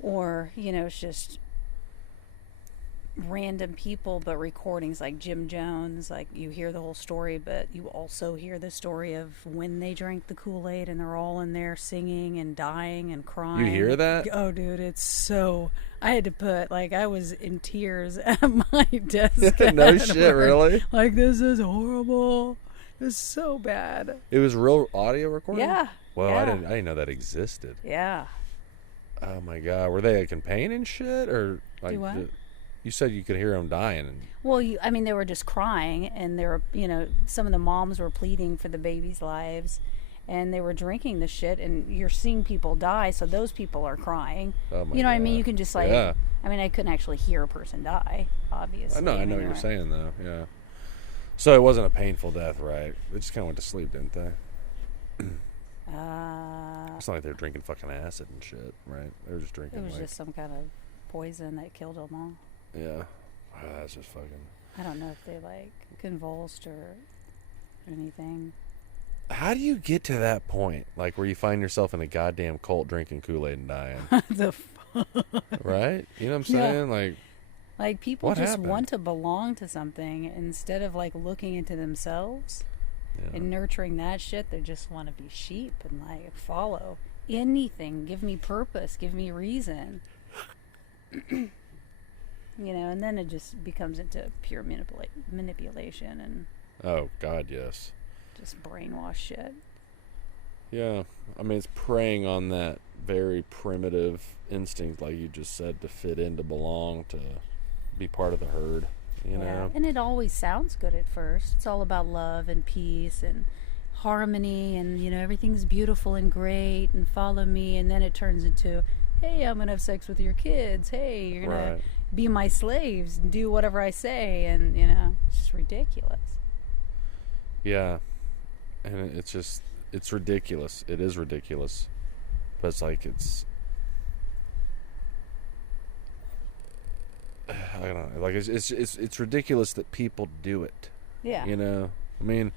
Or, you know, it's just random people, but recordings like Jim Jones, like you hear the whole story, but you also hear the story of when they drank the Kool-Aid and they're all in there singing and dying and crying. You hear that? Oh, dude, it's so... I had to put, like, I was in tears at my desk. No shit, really? Like, this is horrible. It's so bad. It was real audio recording? Yeah. Well, yeah. I didn't know that existed. Yeah. Oh my God, were they like in pain and shit, or like? Do what? You said you could hear them dying. Well, I mean, they were just crying, and they were, you know, some of the moms were pleading for the babies' lives, and they were drinking the shit, and you're seeing people die, so those people are crying. Oh my you know God. what I mean? You can just like, yeah. I mean, I couldn't actually hear a person die, obviously. I know what you're saying though. Yeah. So it wasn't a painful death, right? They just kind of went to sleep, didn't they? It's not like they're drinking fucking acid and shit, right? They were just drinking. It was like, just some kind of poison that killed them all. Yeah. Wow, that's just fucking. I don't know if they like convulsed or anything. How do you get to that point, like where you find yourself in a goddamn cult drinking Kool-Aid and dying? The fuck? Right? You know what I'm Yeah. saying? Like people What just happened? want to belong to something instead of like looking into themselves. And nurturing that shit, they just want to be sheep and like follow anything. Give me purpose. Give me reason. And then it just becomes into pure manipulation and. Oh God, yes. Just brainwash shit. Yeah, I mean, it's preying on that very primitive instinct, like you just said, to fit in, to belong, to be part of the herd, you know? And it always sounds good at first. It's all about love and peace and harmony and, everything's beautiful and great and follow me. And then it turns into, hey, I'm going to have sex with your kids. Hey, you're going to be my slaves and do whatever I say. And, it's just ridiculous. Yeah. And it's ridiculous. It is ridiculous. But it's like, I don't know. Like, it's ridiculous that people do it. Yeah. I mean,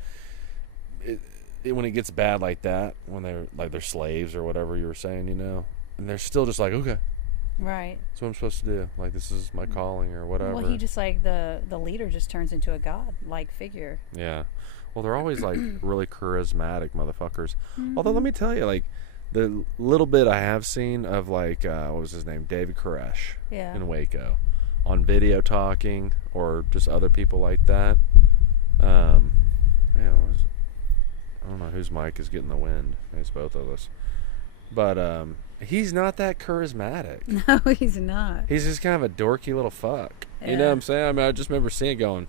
when it gets bad like that, when they're slaves or whatever you were saying, and they're still just like, okay. Right. That's what I'm supposed to do. Like, this is my calling or whatever. Well, he just like the leader just turns into a god-like figure. Yeah. Well, they're always like really charismatic motherfuckers. Mm-hmm. Although, let me tell you, like, the little bit I have seen of like, what was his name? David Koresh in Waco on video talking or just other people like that. I don't know whose mic is getting the wind. It's both of us. But he's not that charismatic. No, he's not. He's just kind of a dorky little fuck. Yeah. You know what I'm saying? I mean, I just remember seeing it going,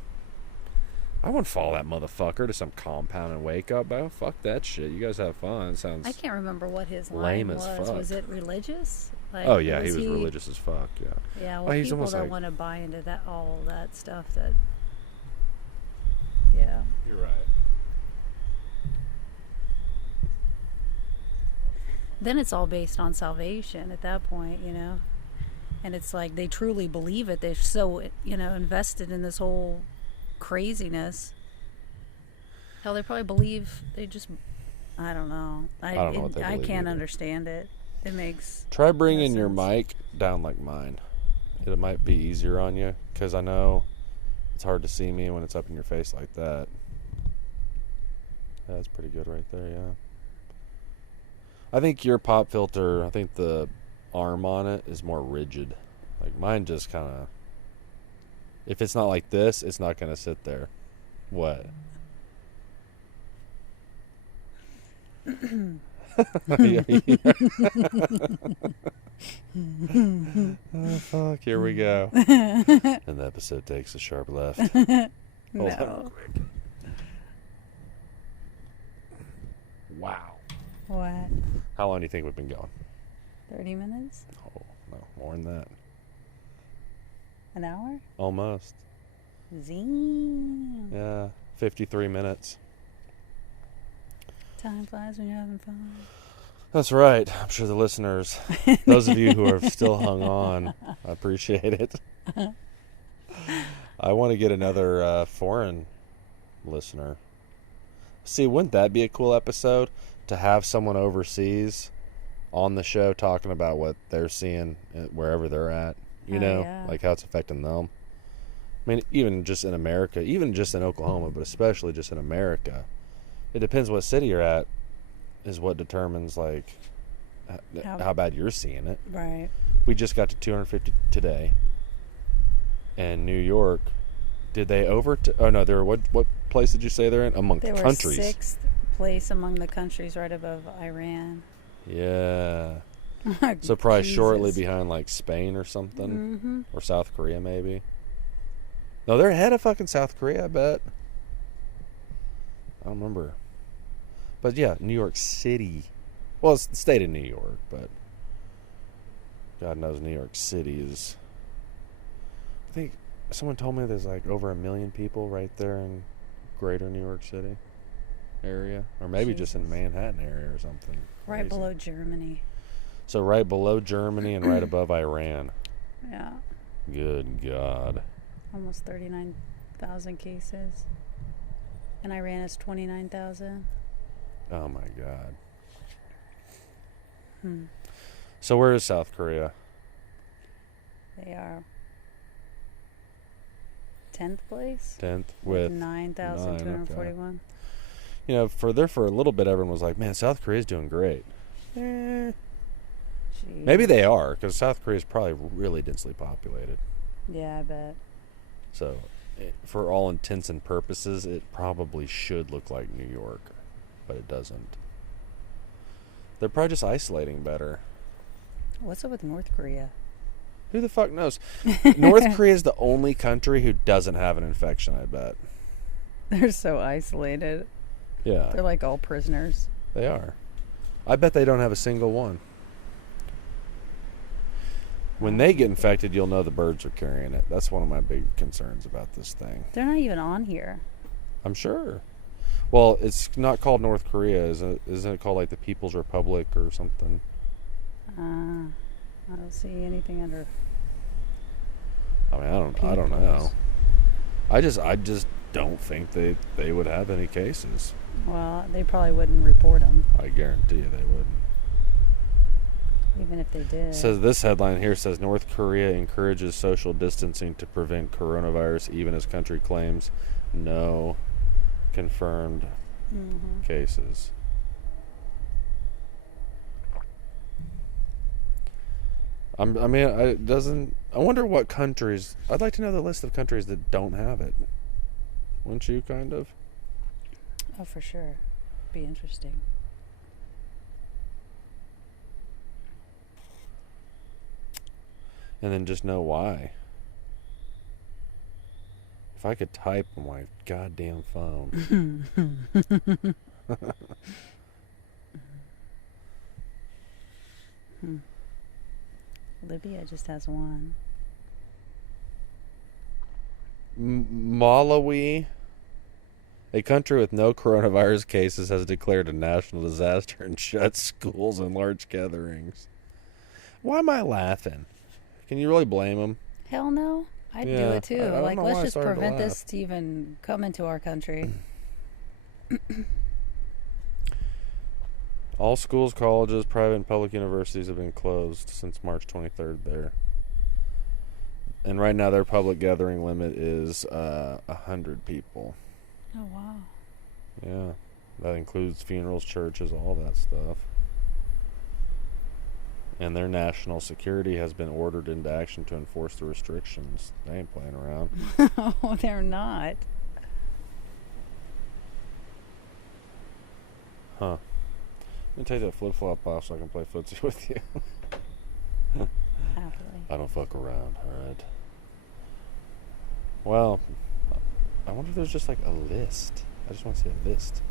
I wouldn't follow that motherfucker to some compound and wake up. Oh, fuck that shit. You guys have fun. It sounds. I can't remember what his lame line as was. fuck. Was it religious? Like, oh yeah, he was religious as fuck. Yeah. Yeah. Well, he's people don't want to buy into that all that stuff. That. Yeah. You're right. Then it's all based on salvation at that point, and it's like they truly believe it. They're so invested in this whole craziness. Hell, they probably believe I don't know. I don't know what they believe. I can't either. understand it. It makes. Try bringing your mic down like mine. It might be easier on you because I know it's hard to see me when it's up in your face like that. That's pretty good right there, yeah. I think your pop filter, the arm on it is more rigid. Like mine just kind of, if it's not like this, it's not going to sit there. What? Oh, fuck, here we go. And the episode takes a sharp left. Hold on quick. Wow. What? How long do you think we've been going? 30 minutes? Oh, no, more than that. An hour? Almost. Zing. Yeah, 53 minutes. Time flies when you're having fun. That's right. I'm sure the listeners, those of you who are still hung on, I appreciate it. I want to get another foreign listener. See, wouldn't that be a cool episode? To have someone overseas on the show talking about what they're seeing wherever they're at, like how it's affecting them. I mean, even just in America, even just in Oklahoma, but especially just in America, it depends what city you're at is what determines like how bad you're seeing it. Right. We just got to 250 today. And New York, did they oh no, they were what place did you say they're in? Among they countries. They were 6th place among the countries, right above Iran. Yeah. So probably Jesus. shortly behind like Spain or something. Mm-hmm. Or South Korea maybe. No, they're ahead of fucking South Korea, I bet. I don't remember. But yeah, New York City. Well, it's the state of New York, but God knows New York City is... I think someone told me there's like over 1 million people right there in greater New York City area. Or maybe just in Manhattan area or something. Right below Germany. So right below Germany and right above Iran. Yeah. Good God. Almost 39,000 cases. And Iran is 29,000. Oh my God. So where is South Korea? They are 10th place. 10th with 9,241. for a little bit, everyone was like, man, South Korea's doing great. Maybe they are, because South Korea is probably really densely populated. Yeah, I bet. So, for all intents and purposes, it probably should look like New York, but it doesn't. They're probably just isolating better. What's up with North Korea? Who the fuck knows? North Korea is the only country who doesn't have an infection, I bet. They're so isolated. Yeah. They're like all prisoners. They are. I bet they don't have a single one. When they get infected, you'll know the birds are carrying it. That's one of my big concerns about this thing. They're not even on here. I'm sure. Well, it's not called North Korea, isn't it called like the People's Republic or something? I don't see anything under. I mean, I don't know. I just don't think they would have any cases. Well, they probably wouldn't report them. I guarantee you they wouldn't. Even if they did. So this headline here says North Korea encourages social distancing to prevent coronavirus, even as country claims no confirmed cases. I wonder what countries. I'd like to know the list of countries that don't have it. Wouldn't you, kind of? Oh, for sure. Be interesting. And then just know why. If I could type on my goddamn phone. Libby just has one. Malawi, a country with no coronavirus cases, has declared a national disaster and shut schools and large gatherings. Why am I laughing? Can you really blame them? Hell no. I'd do it too. I Let's just prevent this to even come into our country. All schools, colleges, private and public universities have been closed since March 23rd there. And right now their public gathering limit is 100 people. Oh, wow. Yeah. That includes funerals, churches, all that stuff. And their national security has been ordered into action to enforce the restrictions. They ain't playing around. No, they're not. Huh. Let me take that flip-flop off so I can play footsie with you. Happily. I don't fuck around, alright? Well, I wonder if there's just like a list. I just want to see a list.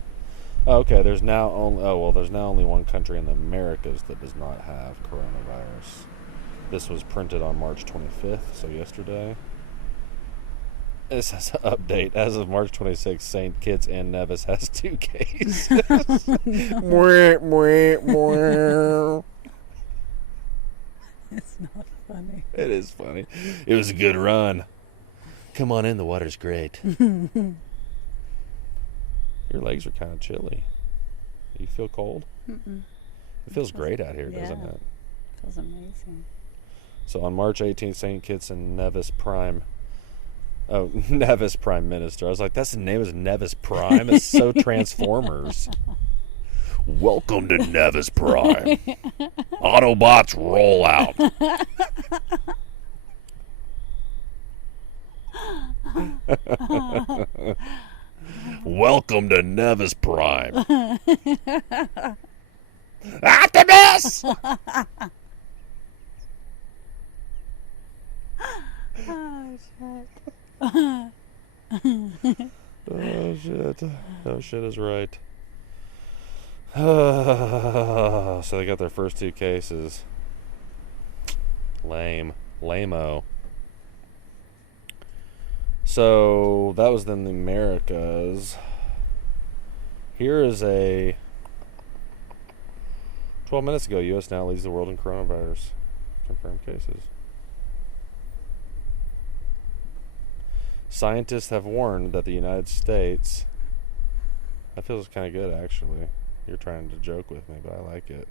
Oh, okay, there's now only one country in the Americas that does not have coronavirus. This was printed on March 25th, so yesterday. It says update. As of March 26th, St. Kitts and Nevis has 2 cases. It's not funny. It is funny. It was a good run. Come on in, the water's great. Your legs are kind of chilly. You feel cold? Mm-mm. It feels great out here, doesn't it? Feels amazing. So on March 18th, St. Kitts and Nevis Prime. Oh, Nevis Prime Minister. I was like, that's the name is Nevis Prime. It's so Transformers. Welcome to Nevis Prime. Autobots roll out. Welcome to Nevis Prime. Optimus! Oh, shit. Oh, shit. Oh, shit is right. So they got their first 2 cases. Lame-o. So that was in the Americas. Here is a 12 minutes ago, U.S. now leads the world in coronavirus confirmed cases. Scientists have warned that the United States... That feels kind of good, actually. You're trying to joke with me, but I like it.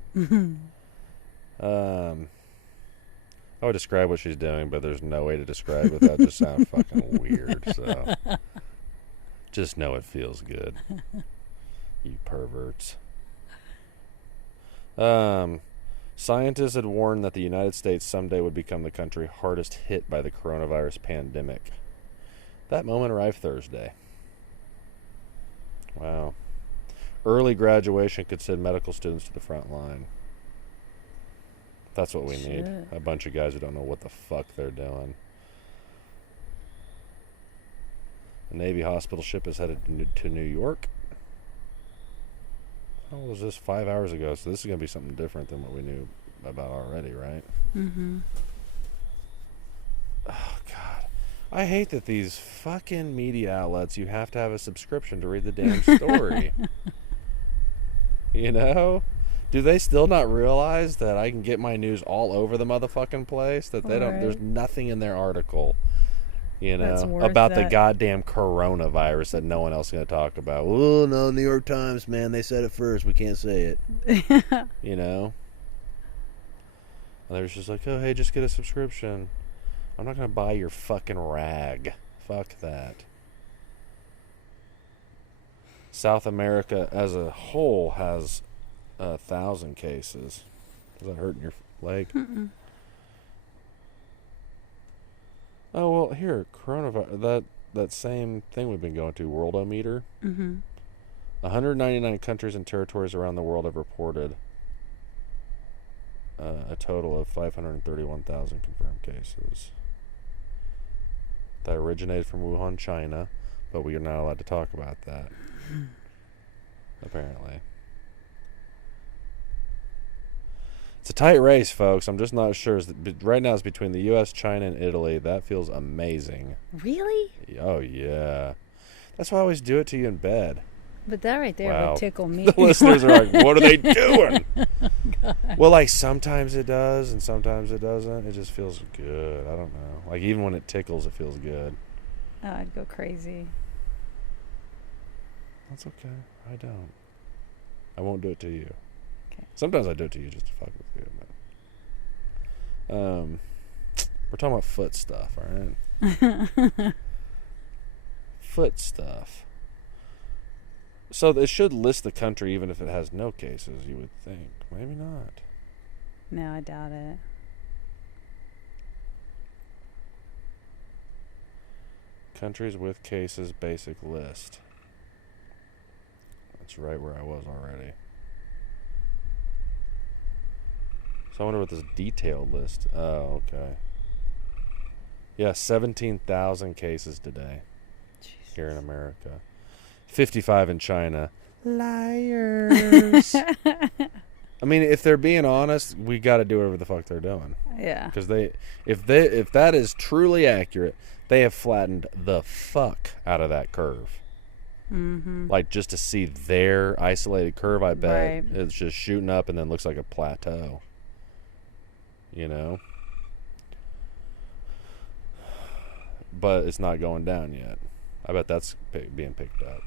I would describe what she's doing, but there's no way to describe it without just sounding fucking weird. So just know it feels good. You perverts. Scientists had warned that the United States someday would become the country hardest hit by the coronavirus pandemic. That moment arrived Thursday. Wow. Early graduation could send medical students to the front line. That's what we need. A bunch of guys who don't know what the fuck they're doing. A Navy hospital ship is headed to New York. How was this 5 hours ago? So this is going to be something different than what we knew about already, right? Mm-hmm. Oh, God. I hate that these fucking media outlets, you have to have a subscription to read the damn story. You know? Do they still not realize that I can get my news all over the motherfucking place? That they don't, there's nothing in their article, you know, about the goddamn coronavirus that no one else is going to talk about. Oh, no, New York Times, man, they said it first. We can't say it. You know? And they're just like, oh, hey, just get a subscription. I'm not going to buy your fucking rag. Fuck that. South America as a whole has 1,000 cases. Is that hurting your leg? Mm-mm. Oh, well, here, coronavirus, that same thing we've been going to, Worldometer. Mm-hmm. 199 countries and territories around the world have reported a total of 531,000 confirmed cases. That originated from Wuhan, China, but we are not allowed to talk about that. Apparently. It's a tight race, folks. I'm just not sure. Right now it's between the U.S., China, and Italy. That feels amazing. Really? Oh, yeah. That's why I always do it to you in bed. But that right there would tickle me. The listeners are like, what are they doing? Well, like, sometimes it does and sometimes it doesn't. It just feels good. I don't know. Like, even when it tickles, it feels good. Oh, I'd go crazy. That's okay. I don't. I won't do it to you. Okay. Sometimes I do it to you just to fuck with you. We're talking about foot stuff, alright? Foot stuff. So it should list the country even if it has no cases, you would think. Maybe not. No, I doubt it. Countries with cases basic list. That's right where I was already. So I wonder what this detailed list. Oh, okay. Yeah, 17,000 cases today. Jesus. Here in America. 55 in China. Liars. I mean, if they're being honest, we got to do whatever the fuck they're doing. Yeah. Because if that is truly accurate, they have flattened the fuck out of that curve. Mm-hmm. Like, just to see their isolated curve, I bet Right. it's just shooting up and then looks like a plateau. You know? But it's not going down yet. I bet that's being picked up.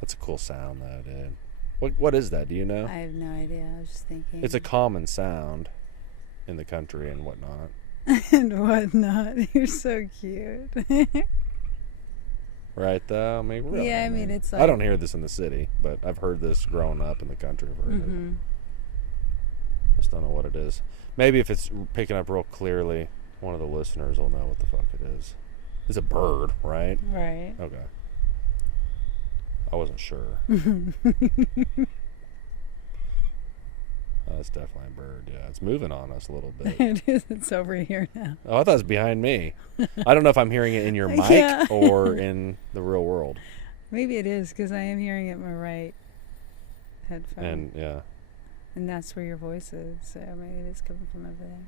That's a cool sound that I did. What is that? Do you know? I have no idea. I was just thinking. It's a common sound in the country and whatnot. And whatnot. You're so cute. Right, though? I mean, really. Yeah, I mean, it's like... I don't hear this in the city, but I've heard this growing up in the country. I've heard Mm-hmm. it. I just don't know what it is. Maybe if it's picking up real clearly, one of the listeners will know what the fuck it is. It's a bird, right? Right. Okay. I wasn't sure. That's definitely a bird, yeah. It's moving on us a little bit. It is. It's over here now. Oh, I thought it was behind me. I don't know if I'm hearing it in your mic or in the real world. Maybe it is, because I am hearing it in my right headphone. And, yeah. And that's where your voice is, so maybe it is coming from over there.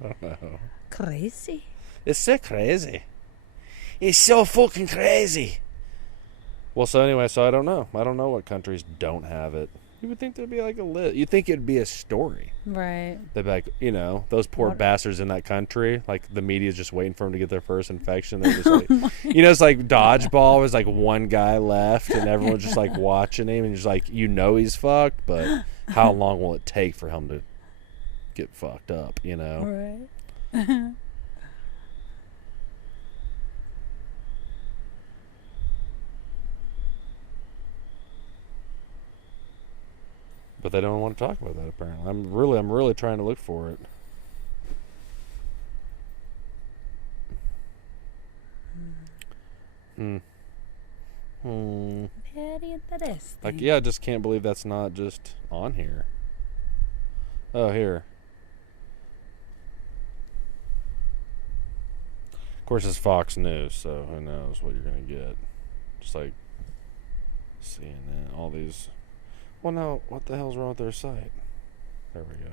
I don't know. Crazy. It's so crazy. It's so fucking crazy. Well, so anyway, so I don't know. I don't know what countries don't have it. You would think there'd be like a list. You'd think it'd be a story. Right. They'd be like, you know, those poor bastards in that country. Like, the media's just waiting for them to get their first infection. They're just like, you know, it's like dodgeball. There's like one guy left, and everyone's just like watching him, and just like, you know, he's fucked, but how long will it take for him to get fucked up? You know. Right. But they don't want to talk about that apparently. I'm really trying to look for it. Very interesting. Like, yeah, I just can't believe that's not just on here. Oh, here. Of course, it's Fox News, so who knows what you're going to get. Just like CNN, all these. Well, no, what the hell's wrong with their site? There we go.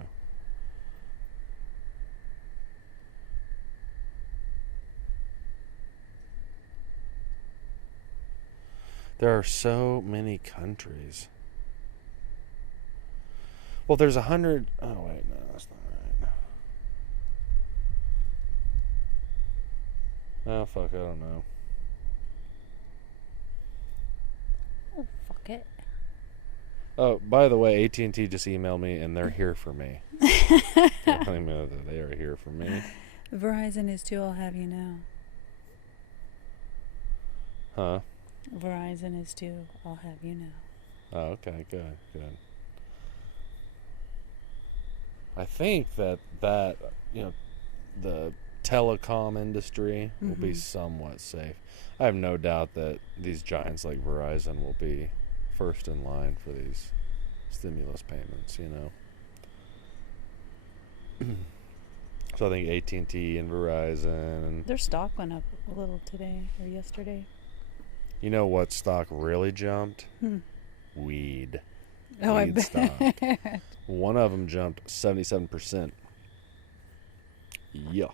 There are so many countries. Well, there's 100. Oh, wait, no, that's not right. Oh, fuck, I don't know. Oh, fuck it. Oh, by the way, AT&T just emailed me, and they're here for me. Telling me that they are here for me. Verizon is too, I'll have you know. Huh? Verizon is too, I'll have you know. Oh, okay, good. I think that the telecom industry will be somewhat safe. I have no doubt that these giants like Verizon will be first in line for these stimulus payments, So I think AT&T and Verizon. Their stock went up a little today or yesterday. You know what stock really jumped? Weed. Oh, I Weed bet. stock. One of them jumped 77%. Yeah.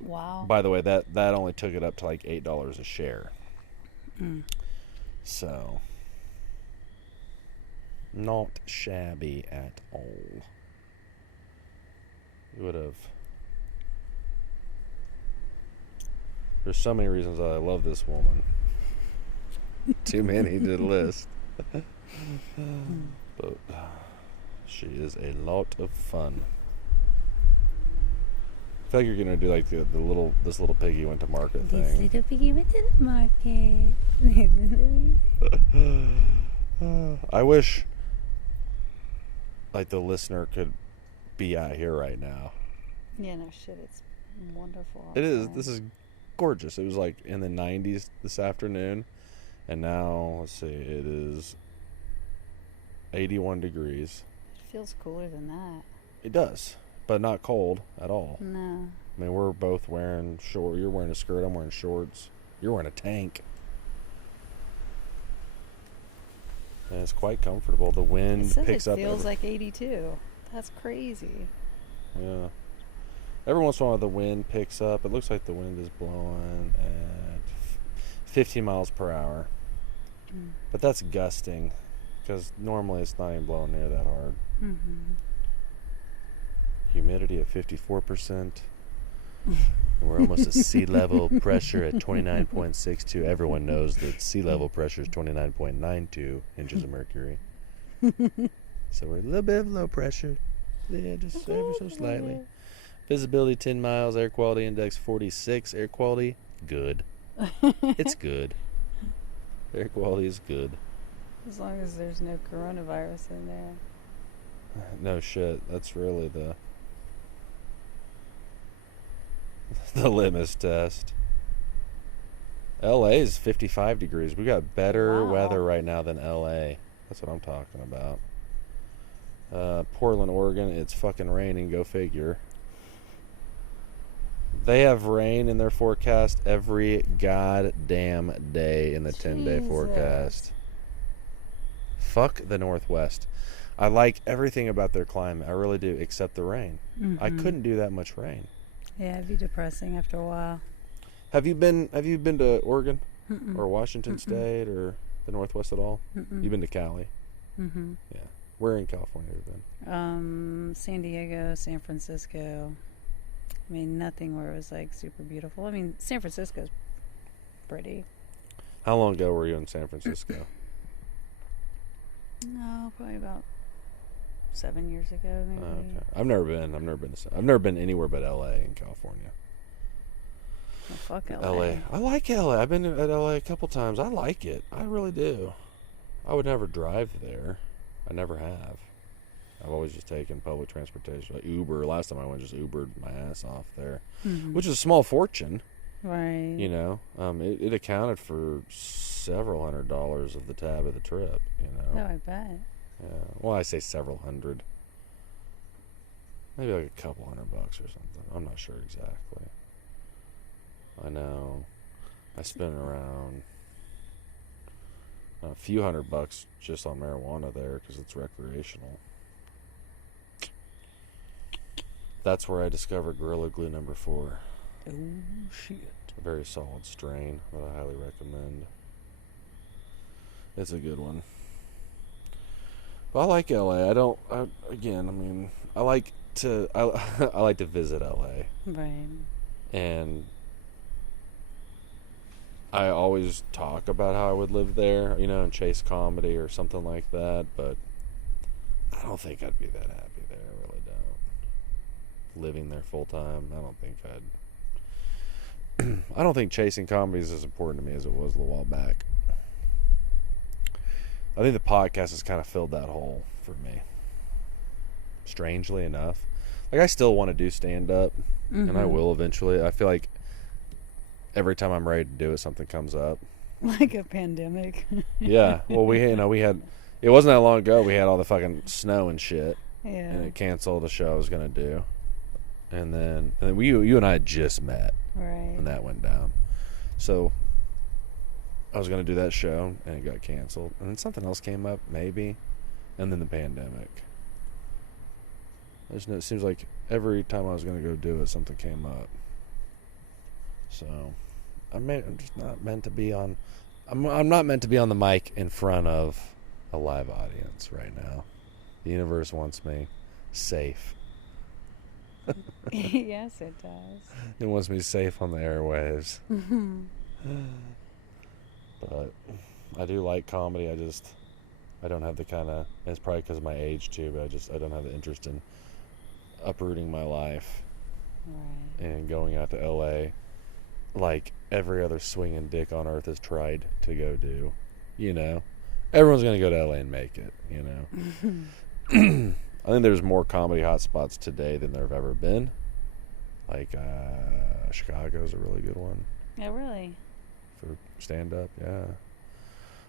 Wow. By the way, that only took it up to like $8 a share. So, not shabby at all. You would have. There's so many reasons that I love this woman. Too many to list. But she is a lot of fun. I feel like you're gonna do like this little piggy went to market thing. This little piggy went to the market. I wish like the listener could be out here right now. Yeah, no shit, it's wonderful. It is. This is gorgeous. It was like in the 90s this afternoon, and now let's see, it is 81 degrees. It feels cooler than that. It does, but not cold at all. No. I mean, we're both wearing short. You're wearing a skirt. I'm wearing shorts. You're wearing a tank. And it's quite comfortable. The wind picks up. It feels like 82. That's crazy. Yeah. Every once in a while, the wind picks up. It looks like the wind is blowing at 15 miles per hour. But that's gusting, because normally it's not even blowing near that hard. Humidity at 54%. And we're almost at sea level pressure at 29.62. Everyone knows that sea level pressure is 29.92 inches of mercury. So we're a little bit of low pressure. Yeah, just ever so slightly. Visibility 10 miles. Air quality index 46. Air quality, good. It's good. Air quality is good. As long as there's no coronavirus in there. No shit. That's really the litmus test. LA is 55 degrees. We got better weather right now than LA. That's what I'm talking about. Portland, Oregon, it's fucking raining. Go figure. They have rain in their forecast every goddamn day in the 10-day forecast. Fuck the Northwest. I like everything about their climate. I really do, except the rain. I couldn't do that much rain. Yeah, it'd be depressing after a while. Have you been to Oregon or Washington State or the Northwest at all? You've been to Cali? Yeah. Where in California have you been? San Diego, San Francisco. I mean, nothing where it was like super beautiful. I mean, San Francisco's pretty. How long ago were you in San Francisco? No, probably about 7 years ago, maybe. Okay. I've never been anywhere but LA in California. Well, fuck LA. LA. I like LA. I've been at LA a couple times. I like it. I really do. I would never drive there. I never have. I've always just taken public transportation. Like Uber. Last time I went, just Ubered my ass off there, which is a small fortune. Right. You know, it accounted for several $100s of the tab of the trip. You know. Oh, I bet. Yeah. Well, I say several hundred. Maybe like a couple $100 or something. I'm not sure exactly. I know I spent around a few $100 just on marijuana there because it's recreational. That's where I discovered Gorilla Glue number 4. Oh, shit. A very solid strain that I highly recommend. It's a good one. But I like LA. I like to I like to visit LA. Right. And I always talk about how I would live there, you know, and chase comedy or something like that, but I don't think I'd be that happy there. I really don't. Living there full time, I don't think I don't think chasing comedy is as important to me as it was a little while back. I think the podcast has kind of filled that hole for me. Strangely enough. Like, I still want to do stand-up, and I will eventually. I feel like every time I'm ready to do it, something comes up. Like a pandemic. Yeah. Well, we had, it wasn't that long ago, we had all the fucking snow and shit. Yeah. And it canceled the show I was going to do. And then you and I had just met. Right. When that went down. So I was going to do that show, and it got canceled. And then something else came up, maybe. And then the pandemic. It seems like every time I was going to go do it, something came up. So I'm just not meant to be on. I'm not meant to be on the mic in front of a live audience right now. The universe wants me safe. Yes, it does. It wants me safe on the airwaves. But I do like comedy. I don't have the kind of. It's probably because of my age too. But I don't have the interest in uprooting my life and going out to LA like every other swinging dick on earth has tried to go do. You know, everyone's gonna go to LA and make it. You know. I think there's more comedy hotspots today than there have ever been. Like, Chicago's a really good one. Yeah, really? For stand-up, yeah.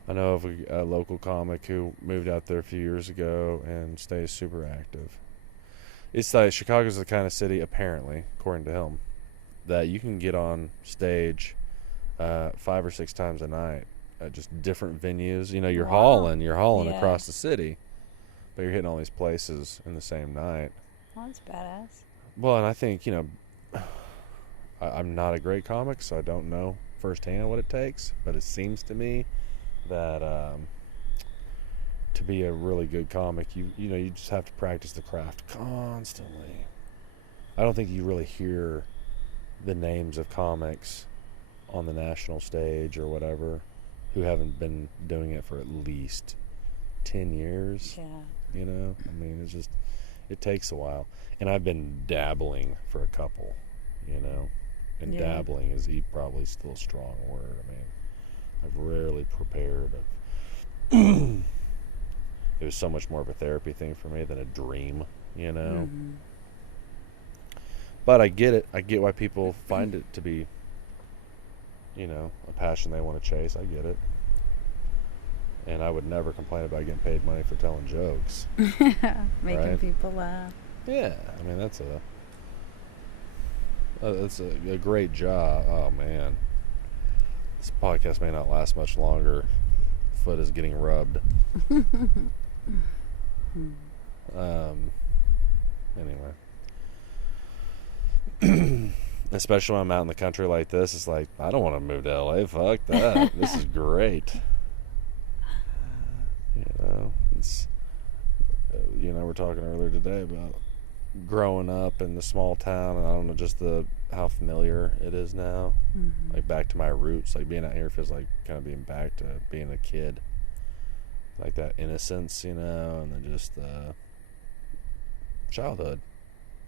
I know of a local comic who moved out there a few years ago and stays super active. It's like Chicago's the kind of city, apparently, according to him, that you can get on stage 5 or 6 times a night at just different venues. You know, you're hauling across the city. But you're hitting all these places in the same night. Well, that's badass. Well, and I think, you know, I'm not a great comic, so I don't know firsthand what it takes. But it seems to me that to be a really good comic, you just have to practice the craft constantly. I don't think you really hear the names of comics on the national stage or whatever who haven't been doing it for at least 10 years. Yeah. You know, I mean, it takes a while. And I've been dabbling for a couple, you know, and dabbling is probably still a strong word. I mean, I've rarely prepared. It was so much more of a therapy thing for me than a dream, you know. Mm-hmm. But I get it. I get why people find it to be, you know, a passion they want to chase. I get it. And I would never complain about getting paid money for telling jokes. Making people laugh. Yeah, I mean, that's a great job. Oh, man. This podcast may not last much longer. Foot is getting rubbed. Anyway. Especially when I'm out in the country like this, it's like, I don't want to move to LA. Fuck that. This is great. You know, it's, we're talking earlier today about growing up in the small town, and I don't know, just how familiar it is now. Mm-hmm. Like, back to my roots. Like, being out here feels like kind of being back to being a kid. Like that innocence, you know, and then just childhood.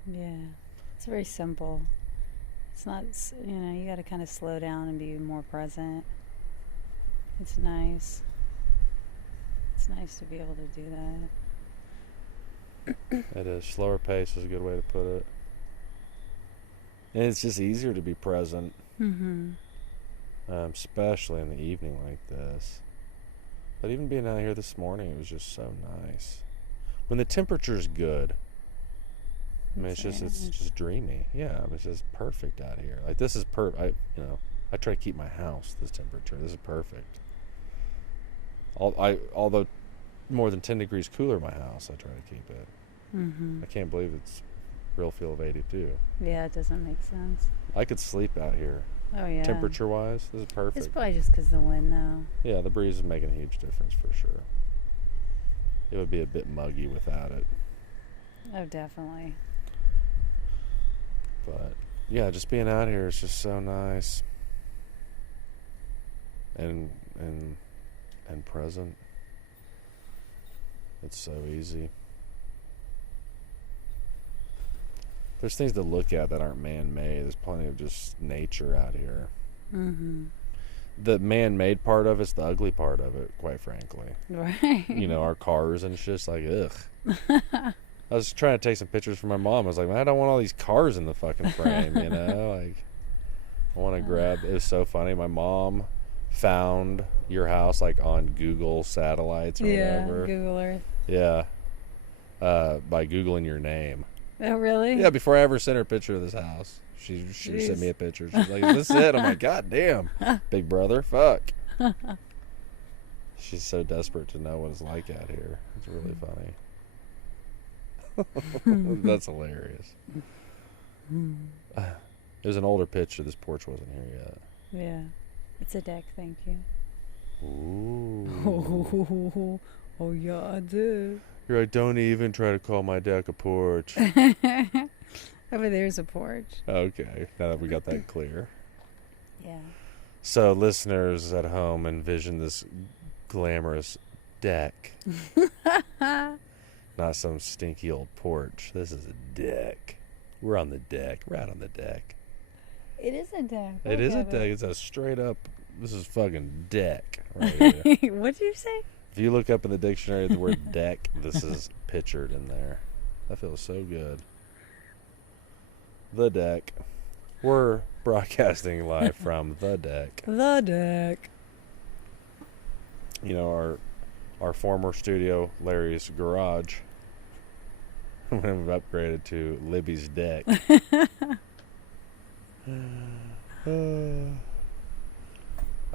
Yeah. It's very simple. It's not, you got to kind of slow down and be more present. It's nice. It's nice to be able to do that. It is. Slower pace is a good way to put it. And it's just easier to be present. Mm-hmm. Especially in the evening like this. But even being out here this morning, it was just so nice. When the temperature's good, I mean, it's just dreamy. Yeah, it's just perfect out here. Like, this is I try to keep my house this temperature. This is perfect. Although more than 10 degrees cooler in my house, I try to keep it. Mm-hmm. I can't believe it's real feel of 82. Yeah, it doesn't make sense. I could sleep out here. Oh, yeah. Temperature-wise, this is perfect. It's probably just because of the wind, though. Yeah, the breeze is making a huge difference for sure. It would be a bit muggy without it. Oh, definitely. But, yeah, just being out here is just so nice. And present. It's so easy. There's things to look at that aren't man-made. There's plenty of just nature out here. Mm-hmm. The man-made part of it's the ugly part of it, quite frankly. Right. You know, our cars and shit's like, ugh. I was trying to take some pictures for my mom. I was like, man, I don't want all these cars in the fucking frame, you know? Like, I want to grab... It was so funny. My mom found your house, like, on Google satellites or whatever. Yeah, Google Earth. Yeah. By Googling your name. Oh, really? Yeah, before I ever sent her a picture of this house. She sent me a picture. She's like, is this it? I'm like, God damn, big brother, fuck. She's so desperate to know what it's like out here. It's really funny. That's hilarious. It was an older picture. This porch wasn't here yet. Yeah. It's a deck, thank you. Ooh. Oh, yeah, I did. You're like, don't even try to call my deck a porch. Over there's a porch. Okay, now that we got that clear. Yeah. So, listeners at home, envision this glamorous deck. Not some stinky old porch. This is a deck. We're on the deck. We're out on the deck. It is a deck. It is a deck. It's a straight up, this is fucking deck right here. What did you say? If you look up in the dictionary the word deck, this is pictured in there. That feels so good. The deck. We're broadcasting live from the deck. The deck. You know, our former studio, Larry's garage. We've upgraded to Libby's deck.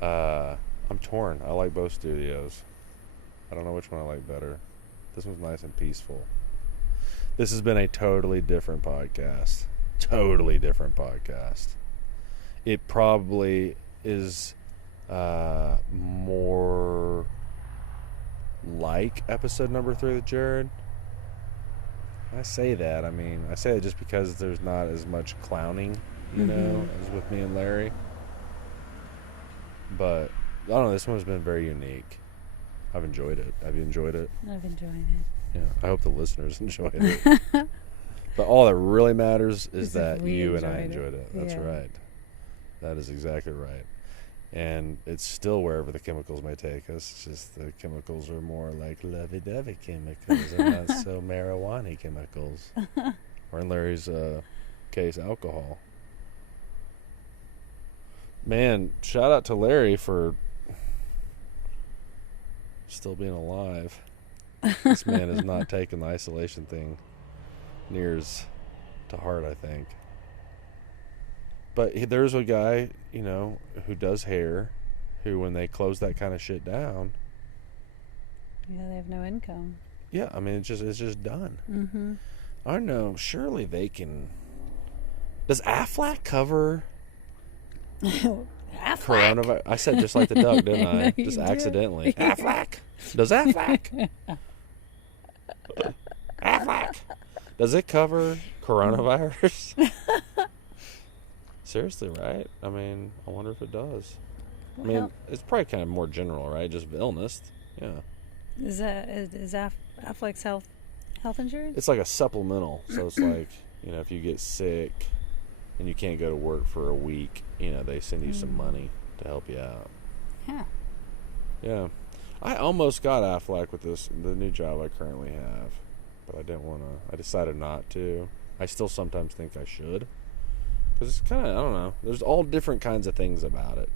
I'm torn. I like both studios. I don't know which one I like better. This one's nice and peaceful. This has been a totally different podcast. Totally different podcast. It probably is more like episode number 3 with Jared. I say that. I mean, I say it just because there's not as much clowning, you know, as with me and Larry. But, I don't know, this one's been very unique. I've enjoyed it. Have you enjoyed it? I've enjoyed it. Yeah, I hope the listeners enjoyed it. But all that really matters is that you and I enjoyed it. That's right. That is exactly right. And it's still wherever the chemicals may take us. It's just the chemicals are more like lovey-dovey chemicals and not so marijuana chemicals. Or in Larry's case, alcohol. Man, shout out to Larry for still being alive. This man has not taken the isolation thing near as to heart, I think. But there's a guy, you know, who does hair, who when they close that kind of shit down, yeah, they have no income. Yeah, I mean it's just done. Mm-hmm. I don't know. Surely they can. Does Aflac cover coronavirus? I said just like the duck, didn't I? No, just accidentally. Aflac. Does Aflac? Aflac. Does it cover coronavirus? Seriously, right? I mean, I wonder if it does. I mean, it's probably kind of more general, right? Just illness. Yeah. Is Affleck's health insurance? It's like a supplemental. So it's like, you know, if you get sick and you can't go to work for a week, you know, they send you some money to help you out. Huh. Yeah. I almost got Aflac with the new job I currently have, but I didn't want to. I decided not to. I still sometimes think I should, because it's kind of, I don't know. There's all different kinds of things about it,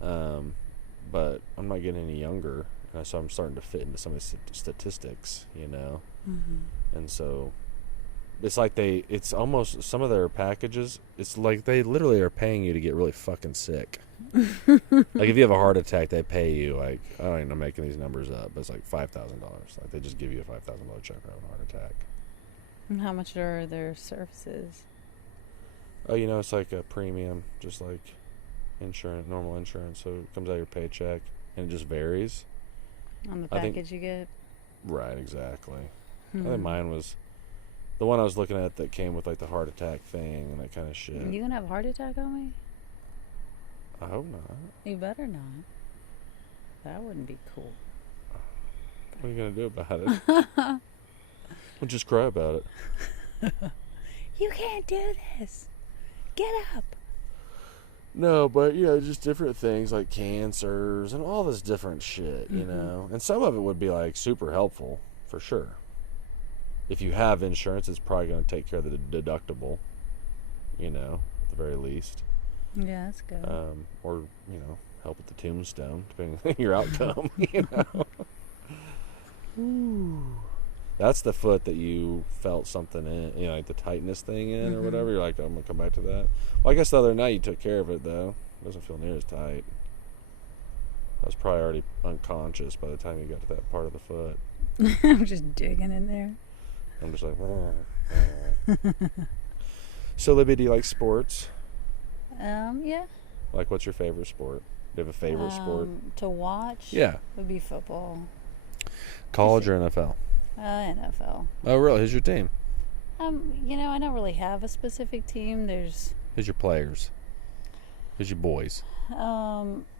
but I'm not getting any younger, so I'm starting to fit into some of the statistics, you know. Mm-hmm. And so it's like it's almost some of their packages. It's like they literally are paying you to get really fucking sick. Like if you have a heart attack, they pay you like, I don't even know, I'm making these numbers up, but it's like $5,000. Like they just give you a $5,000 check for having a heart attack. And how much are their services? Oh, you know, it's like a premium, just like normal insurance. So it comes out of your paycheck, and it just varies On the package you get? Right, exactly. Hmm. I think mine was the one I was looking at that came with like the heart attack thing and that kind of shit. You gonna have a heart attack on me? I hope not. You better not. That wouldn't be cool. What are you gonna do about it? I'll just cry about it. You can't do this. Get up. No, but just different things like cancers and all this different shit, you know. And some of it would be like super helpful for sure. If you have insurance, it's probably going to take care of the deductible, you know, at the very least. Yeah, that's good. Or, help with the tombstone, depending on your outcome, you know. Ooh. That's the foot that you felt something in, like the tightness thing in or whatever. You're like, oh, I'm going to come back to that. Well, I guess the other night you took care of it, though. It doesn't feel near as tight. I was probably already unconscious by the time you got to that part of the foot. I'm just digging in there. I'm just like, So, Libby, do you like sports? Yeah. Like, what's your favorite sport? Do you have a favorite sport? To watch? Yeah. Would be football. College or NFL? NFL. Oh, really? Who's your team? I don't really have a specific team. Who's your players? Who's your boys? I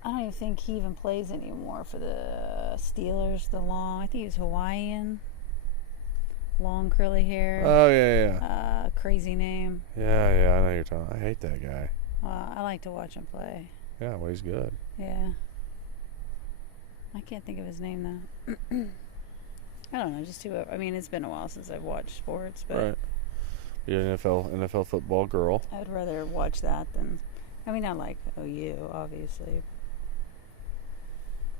don't even think he even plays anymore for the Steelers. I think he's Hawaiian. Long curly hair. Oh, yeah. Crazy name. Yeah, I know who you're talking. I hate that guy. I like to watch him play. Yeah, well, he's good. Yeah. I can't think of his name, though. I don't know, just whoever. I mean, it's been a while since I've watched sports, but right. You're an NFL football girl. I would rather watch that than. I mean, I like OU, obviously,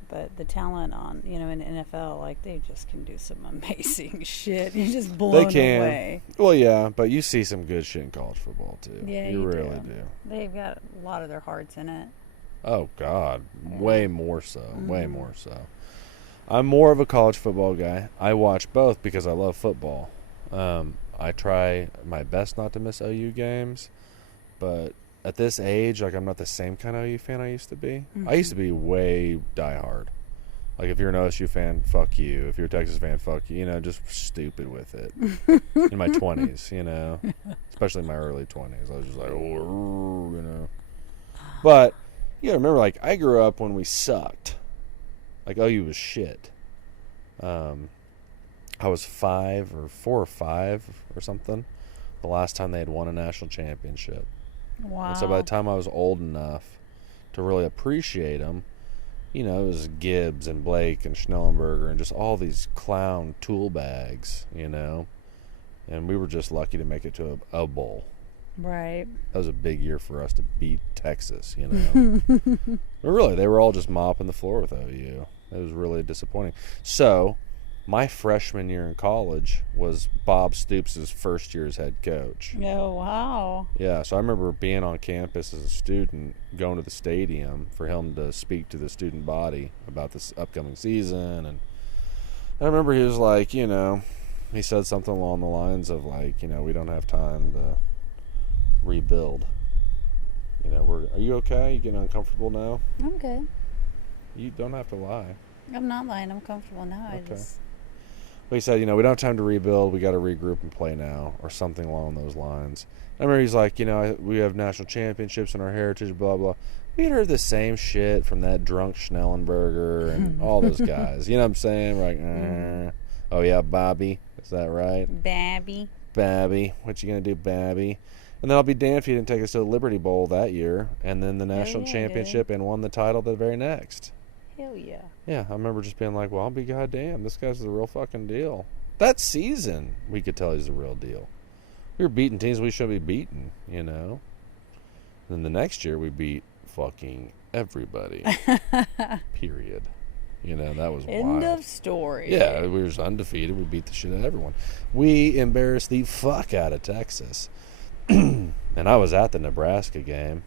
but the talent on in the NFL, like they just can do some amazing shit. You're just blown away. Well, yeah, but you see some good shit in college football too. Yeah, you really do. They've got a lot of their hearts in it. Oh God, way more so. Way more so. I'm more of a college football guy. I watch both because I love football. I try my best not to miss OU games, but at this age, like I'm not the same kind of OU fan I used to be. I used to be way diehard. Like if you're an OSU fan, fuck you. If you're a Texas fan, fuck you. Just stupid with it. In my 20s, especially in my early 20s, I was just like, But remember, like I grew up when we sucked. Like OU was shit. I was 4 or 5 or something the last time they had won a national championship. Wow. And so by the time I was old enough to really appreciate them, it was Gibbs and Blake and Schnellenberger and just all these clown tool bags, and we were just lucky to make it to a bowl. Right. That was a big year for us to beat Texas, But really, they were all just mopping the floor with OU. It was really disappointing. So, my freshman year in college was Bob Stoops' first year as head coach. Oh, wow. Yeah, so I remember being on campus as a student, going to the stadium for him to speak to the student body about this upcoming season. And I remember he was like, he said something along the lines of like, we don't have time to rebuild. Are you okay? You getting uncomfortable now? I'm good. You don't have to lie. I'm not lying. I'm comfortable now. Okay. Well, he said, we don't have time to rebuild. We got to regroup and play now, or something along those lines. I remember he's like, we have national championships in our heritage, blah, blah. We had heard the same shit from that drunk Schnellenberger and all those guys. You know what I'm saying? Like, oh, yeah, Bobby. Is that right? Babby. What you going to do, Babby? And then I'll be damned if he didn't take us to the Liberty Bowl that year, and then the national championship and won the title the very next. Hell yeah. Yeah, I remember just being like, well, I'll be goddamn, this guy's the real fucking deal. That season, we could tell he's the real deal. We were beating teams we should be beating, you know. Then the next year, we beat fucking everybody. Period. You know, that was End wild. of story. Yeah, we were just undefeated. We beat the shit out of everyone. We embarrassed the fuck out of Texas. And I was at the Nebraska game.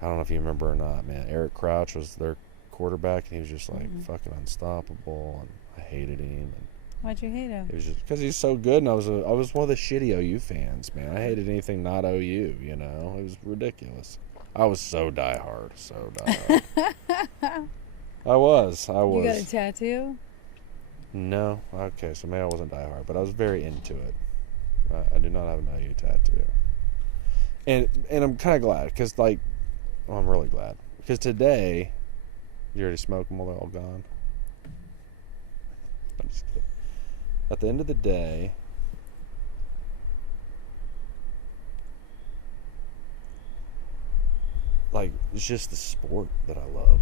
I don't know if you remember or not, man. Eric Crouch was their quarterback, and he was just like fucking unstoppable, and I hated him. And why'd you hate him? it was just because he's so good, and I was one of the shitty OU fans, man. I hated anything not OU, you know. It was ridiculous. I was so diehard. I was. You got a tattoo? No. Okay, so maybe I wasn't diehard, but I was very into it. I do not have an OU tattoo. And I'm kind of glad, because, like, well, I'm really glad. Because today, you already smoked them while they're all gone? I'm just kidding. At the end of the day, like, it's just the sport that I love.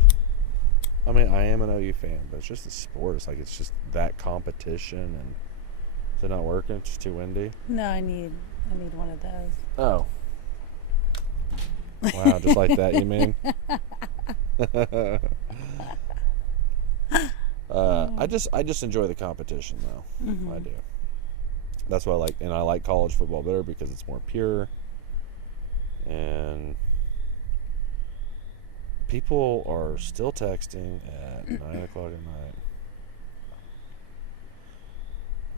I mean, I am an OU fan, but it's just the sport. It's like, it's just that competition, and is it not working? It's just too windy? No, I need one of those. Oh. Wow, just like that, you mean? I just enjoy the competition, though. Mm-hmm. I do. That's what I like, and I like college football better because it's more pure, and people are still texting at 9 o'clock at night.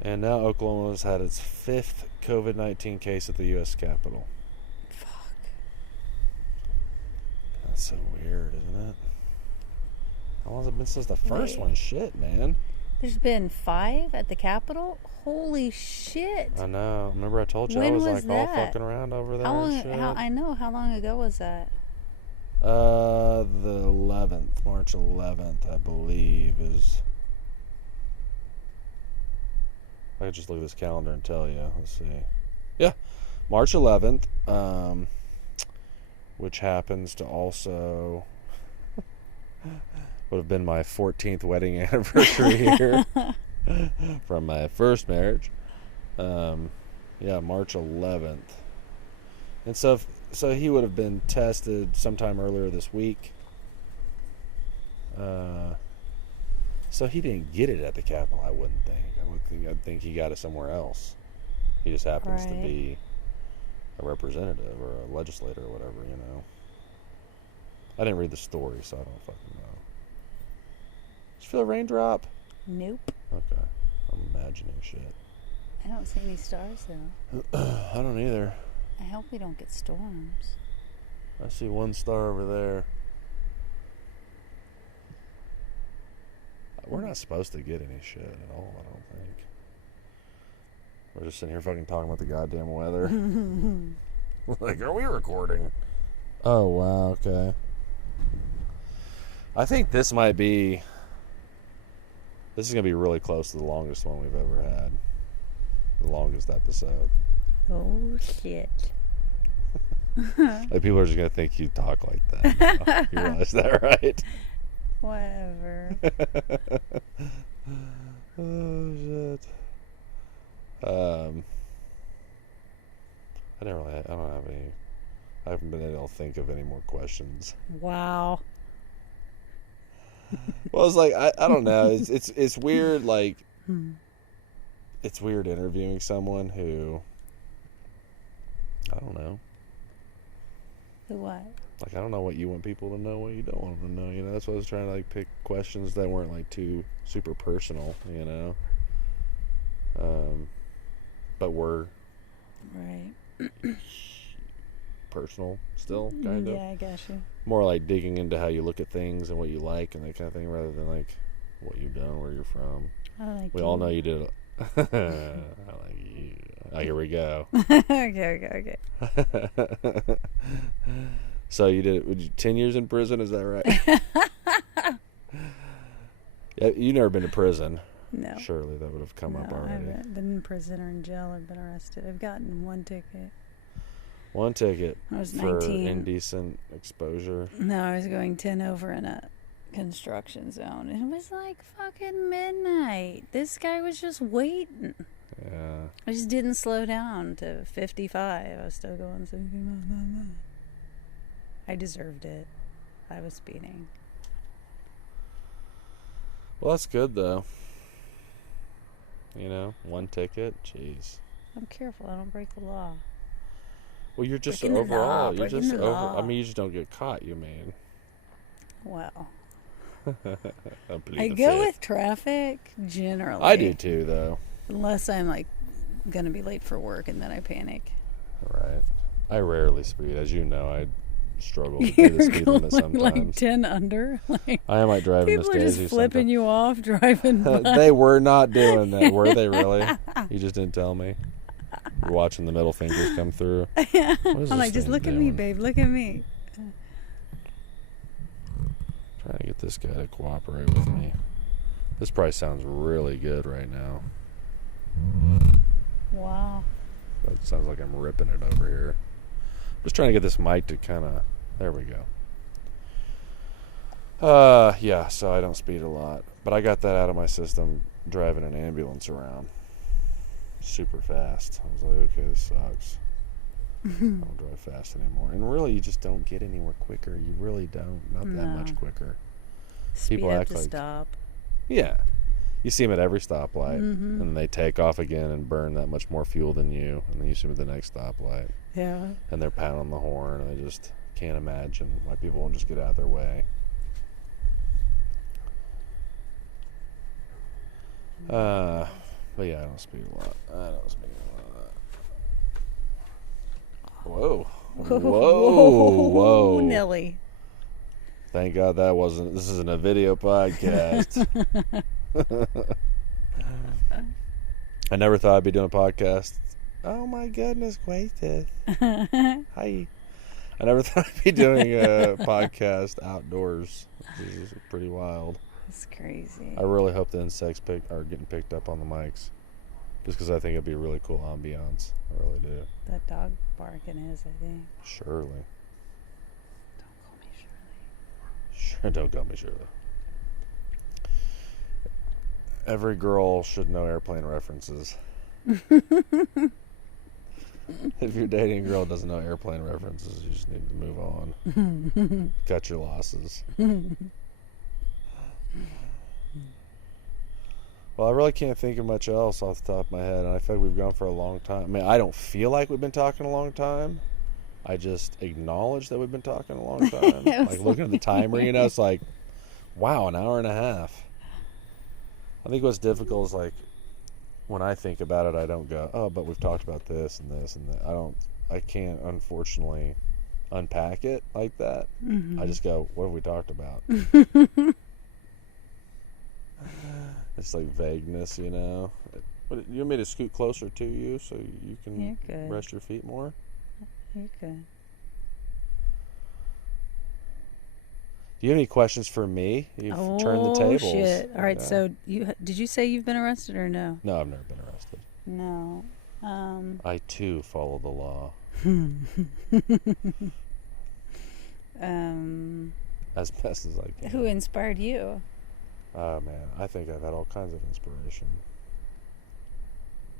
And now Oklahoma's had its 5th COVID-19 case at the U.S. Capitol. Fuck. That's so weird, isn't it? How long has it been since the first one? Shit, man. There's been 5 at the Capitol? Holy shit. I know. Remember I told you When I was was like all that? fucking around over there How long, and shit? I know. How long ago was that? The 11th, March 11th, I believe, is... I could just look at this calendar and tell you. Let's see. Yeah, March 11th, which happens to also would have been my 14th wedding anniversary here from my first marriage. Yeah, March 11th. And so he would have been tested sometime earlier this week. So he didn't get it at the Capitol, I wouldn't think. I'd think he got it somewhere else. He just happens to be a representative or a legislator or whatever, you know. I didn't read the story, so I don't fucking know. Did you feel a raindrop? Nope. Okay. I'm imagining shit. I don't see any stars, though. I don't either. I hope we don't get storms. I see one star over there. We're not supposed to get any shit at all, I don't think. We're just sitting here fucking talking about the goddamn weather. Like, are we recording? Oh, wow, okay. I think this is going to be really close to the longest one we've ever had. The longest episode. Oh, shit. Like, people are just going to think you talk like that. You realize that, right? Whatever. Oh, shit. I haven't been able to think of any more questions. Wow. Well, it's like, I don't know. It's weird, like, it's weird interviewing someone who, I don't know. Who what? Like, I don't know what you want people to know, what you don't want them to know, you know? That's why I was trying to, like, pick questions that weren't, like, too super personal, you know? But were... Right. personal still, kind of. Yeah, I got you. More like digging into how you look at things and what you like and that kind of thing, rather than, like, what you've done, where you're from. We all know you did it. I like you. Oh, here we go. Okay. So you did it, 10 years in prison, is that right? Yeah, you've never been to prison. No. Surely that would have come up already. I haven't been in prison or in jail or been arrested. I've gotten one ticket. One ticket I was for 19. indecent exposure. No, I was going 10 over in a construction zone. It was like fucking midnight. This guy was just waiting. Yeah. I just didn't slow down to 55. I was still going 70 miles an hour. I deserved it. I was speeding. Well, that's good, though. You know, 1 ticket. Jeez. I'm careful. I don't break the law. Well, you're just Breaking the law, overall. You're breaking just the over. law. I mean, you just don't get caught. You mean? Well, plead I the go fifth. with traffic generally. I do too, though. Unless I'm like gonna be late for work and then I panic. Right. I rarely speed, as you know. I struggle to do You're the speed limit going sometimes. like 10 under. Like I might drive Miss people are Daisy just flipping you off driving by. They were not doing that, were they? Really? You just didn't tell me. You're watching the middle fingers come through. Yeah. What is I'm this like, just thing look at me, doing? babe. Look at me. Trying to get this guy to cooperate with me. This probably sounds really good right now. Wow. It sounds like I'm ripping it over here. Just trying to get this mic to kind of... There we go. Yeah, so I don't speed a lot. But I got that out of my system driving an ambulance around. Super fast. I was like, okay, this sucks. I don't drive fast anymore. And really, you just don't get anywhere quicker. You really don't. Not that much quicker. Speed People up act to like... stop. Yeah. You see them at every stoplight. Mm-hmm. And they take off again and burn that much more fuel than you. And then you see them at the next stoplight. Yeah. And they're pounding the horn. And they just can't imagine why people won't just get out of their way. But yeah, I don't speed a lot. Whoa. Whoa. Nelly. Thank God that wasn't... This isn't a video podcast. I never thought I'd be doing a podcast. Oh my goodness gracious. Hi. I never thought I'd be doing a podcast outdoors. This is pretty wild. That's crazy. I really hope the insects are getting picked up on the mics. Just because I think it'd be a really cool ambiance. I really do. That dog barking is, I think. Surely. Don't call me Shirley. Sure, don't call me Shirley. Every girl should know airplane references. If you're dating a girl that doesn't know airplane references, you just need to move on. Cut your losses. Well, I really can't think of much else off the top of my head, and I feel like we've gone for a long time. I mean, I don't feel like we've been talking a long time. I just acknowledge that we've been talking a long time. Like, looking at the timer, you know, it's like, wow, an hour and a half. I think what's difficult is, like, when I think about it, I don't go, oh, but we've talked about this and this and that. I can't, unfortunately, unpack it like that. Mm-hmm. I just go, what have we talked about? It's like vagueness, you know. You want me to scoot closer to you so you can rest your feet more? You're good. Do you have any questions for me? You've turned the tables. Oh, shit. All right, so did you say you've been arrested or no? No, I've never been arrested. No. I, too, follow the law. As best as I can. Who inspired you? Oh, man. I think I've had all kinds of inspiration.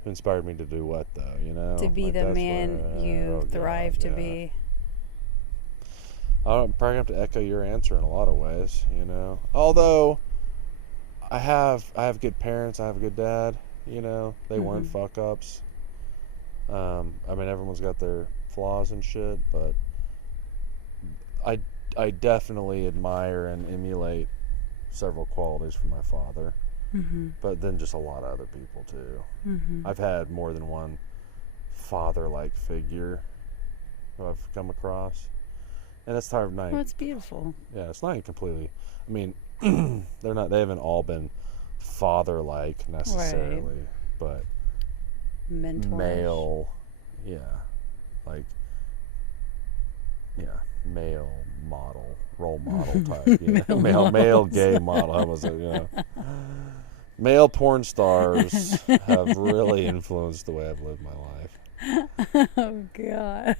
Who inspired me to do what, though, you know? To be Like, the that's man what, you thrive to be. I'm probably going to have to echo your answer in a lot of ways, you know? Although, I have good parents. I have a good dad, you know? They weren't fuck-ups. I mean, everyone's got their flaws and shit, but I definitely admire and emulate several qualities from my father, but then just a lot of other people too. I've had more than one father-like figure who I've come across, and it's hard. Well, it's beautiful. Yeah, it's not completely. I mean, they haven't all been father-like necessarily, Right. but Mentor. male, male model, role model type, male gay model. How was it? Male porn stars have really influenced the way I've lived my life. Oh God.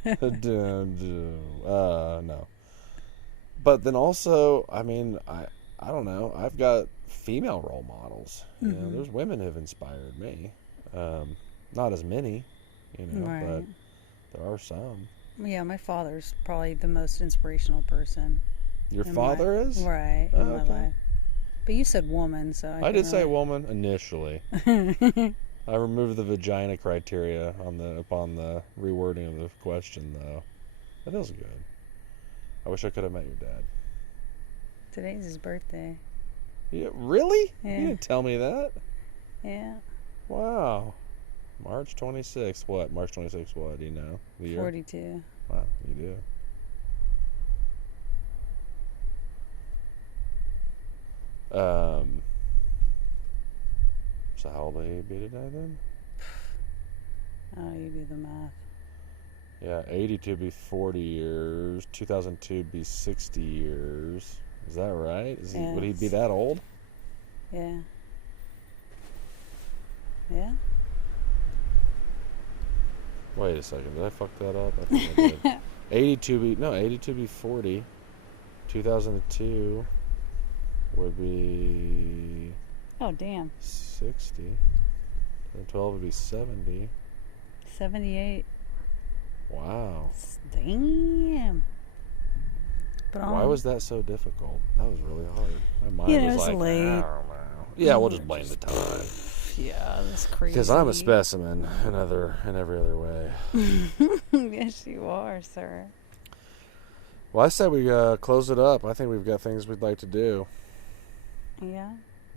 No. But then also, I mean, I don't know. I've got female role models. You know, Mm-hmm. there's women who've inspired me. Not as many, you know, Right. but there are some. Yeah, my father's probably the most inspirational person. Your in father my, is? Right, Oh, in my okay. life. But you said woman, so I did say woman initially. I removed the vagina criteria upon the rewording of the question, though. That feels good. I wish I could have met your dad. Today's his birthday. Yeah, really? Yeah. You didn't tell me that. Yeah. Wow. March 26th. What? March 26th, what? Do you know? The year? 42. Wow, you do. So how old will he be today then? Oh, you do the math. Yeah, 82 be 40 years. 2002 be 60 years. Is that right? Would he be Yes. that old? Yeah. Yeah. Wait a second. Did I fuck that up? I think I did. 82 be 40. 2002 would be Oh, damn. 60. 12 would be 70. 78. Wow. Damn. But Why was that so difficult? That was really hard. My mind You know, was it's like, late. I don't know. Yeah, we'll just blame the time. Yeah, that's crazy. Because I'm a specimen in every other way. Yes, you are, sir. Well, I said we close it up. I think we've got things we'd like to do Yeah.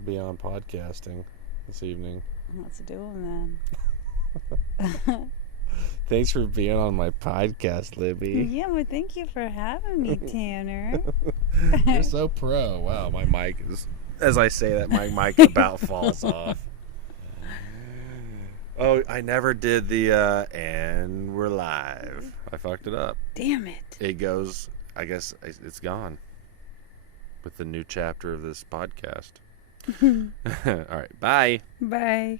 beyond podcasting this evening. Let's do them then. Thanks for being on my podcast, Libby. Yeah, well, thank you for having me, Tanner. You're so pro. Wow, my mic is, as I say that, my mic about falls off. Oh, I never did the, and we're live. I fucked it up. Damn it. It goes, I guess it's gone with the new chapter of this podcast. All right, bye. Bye.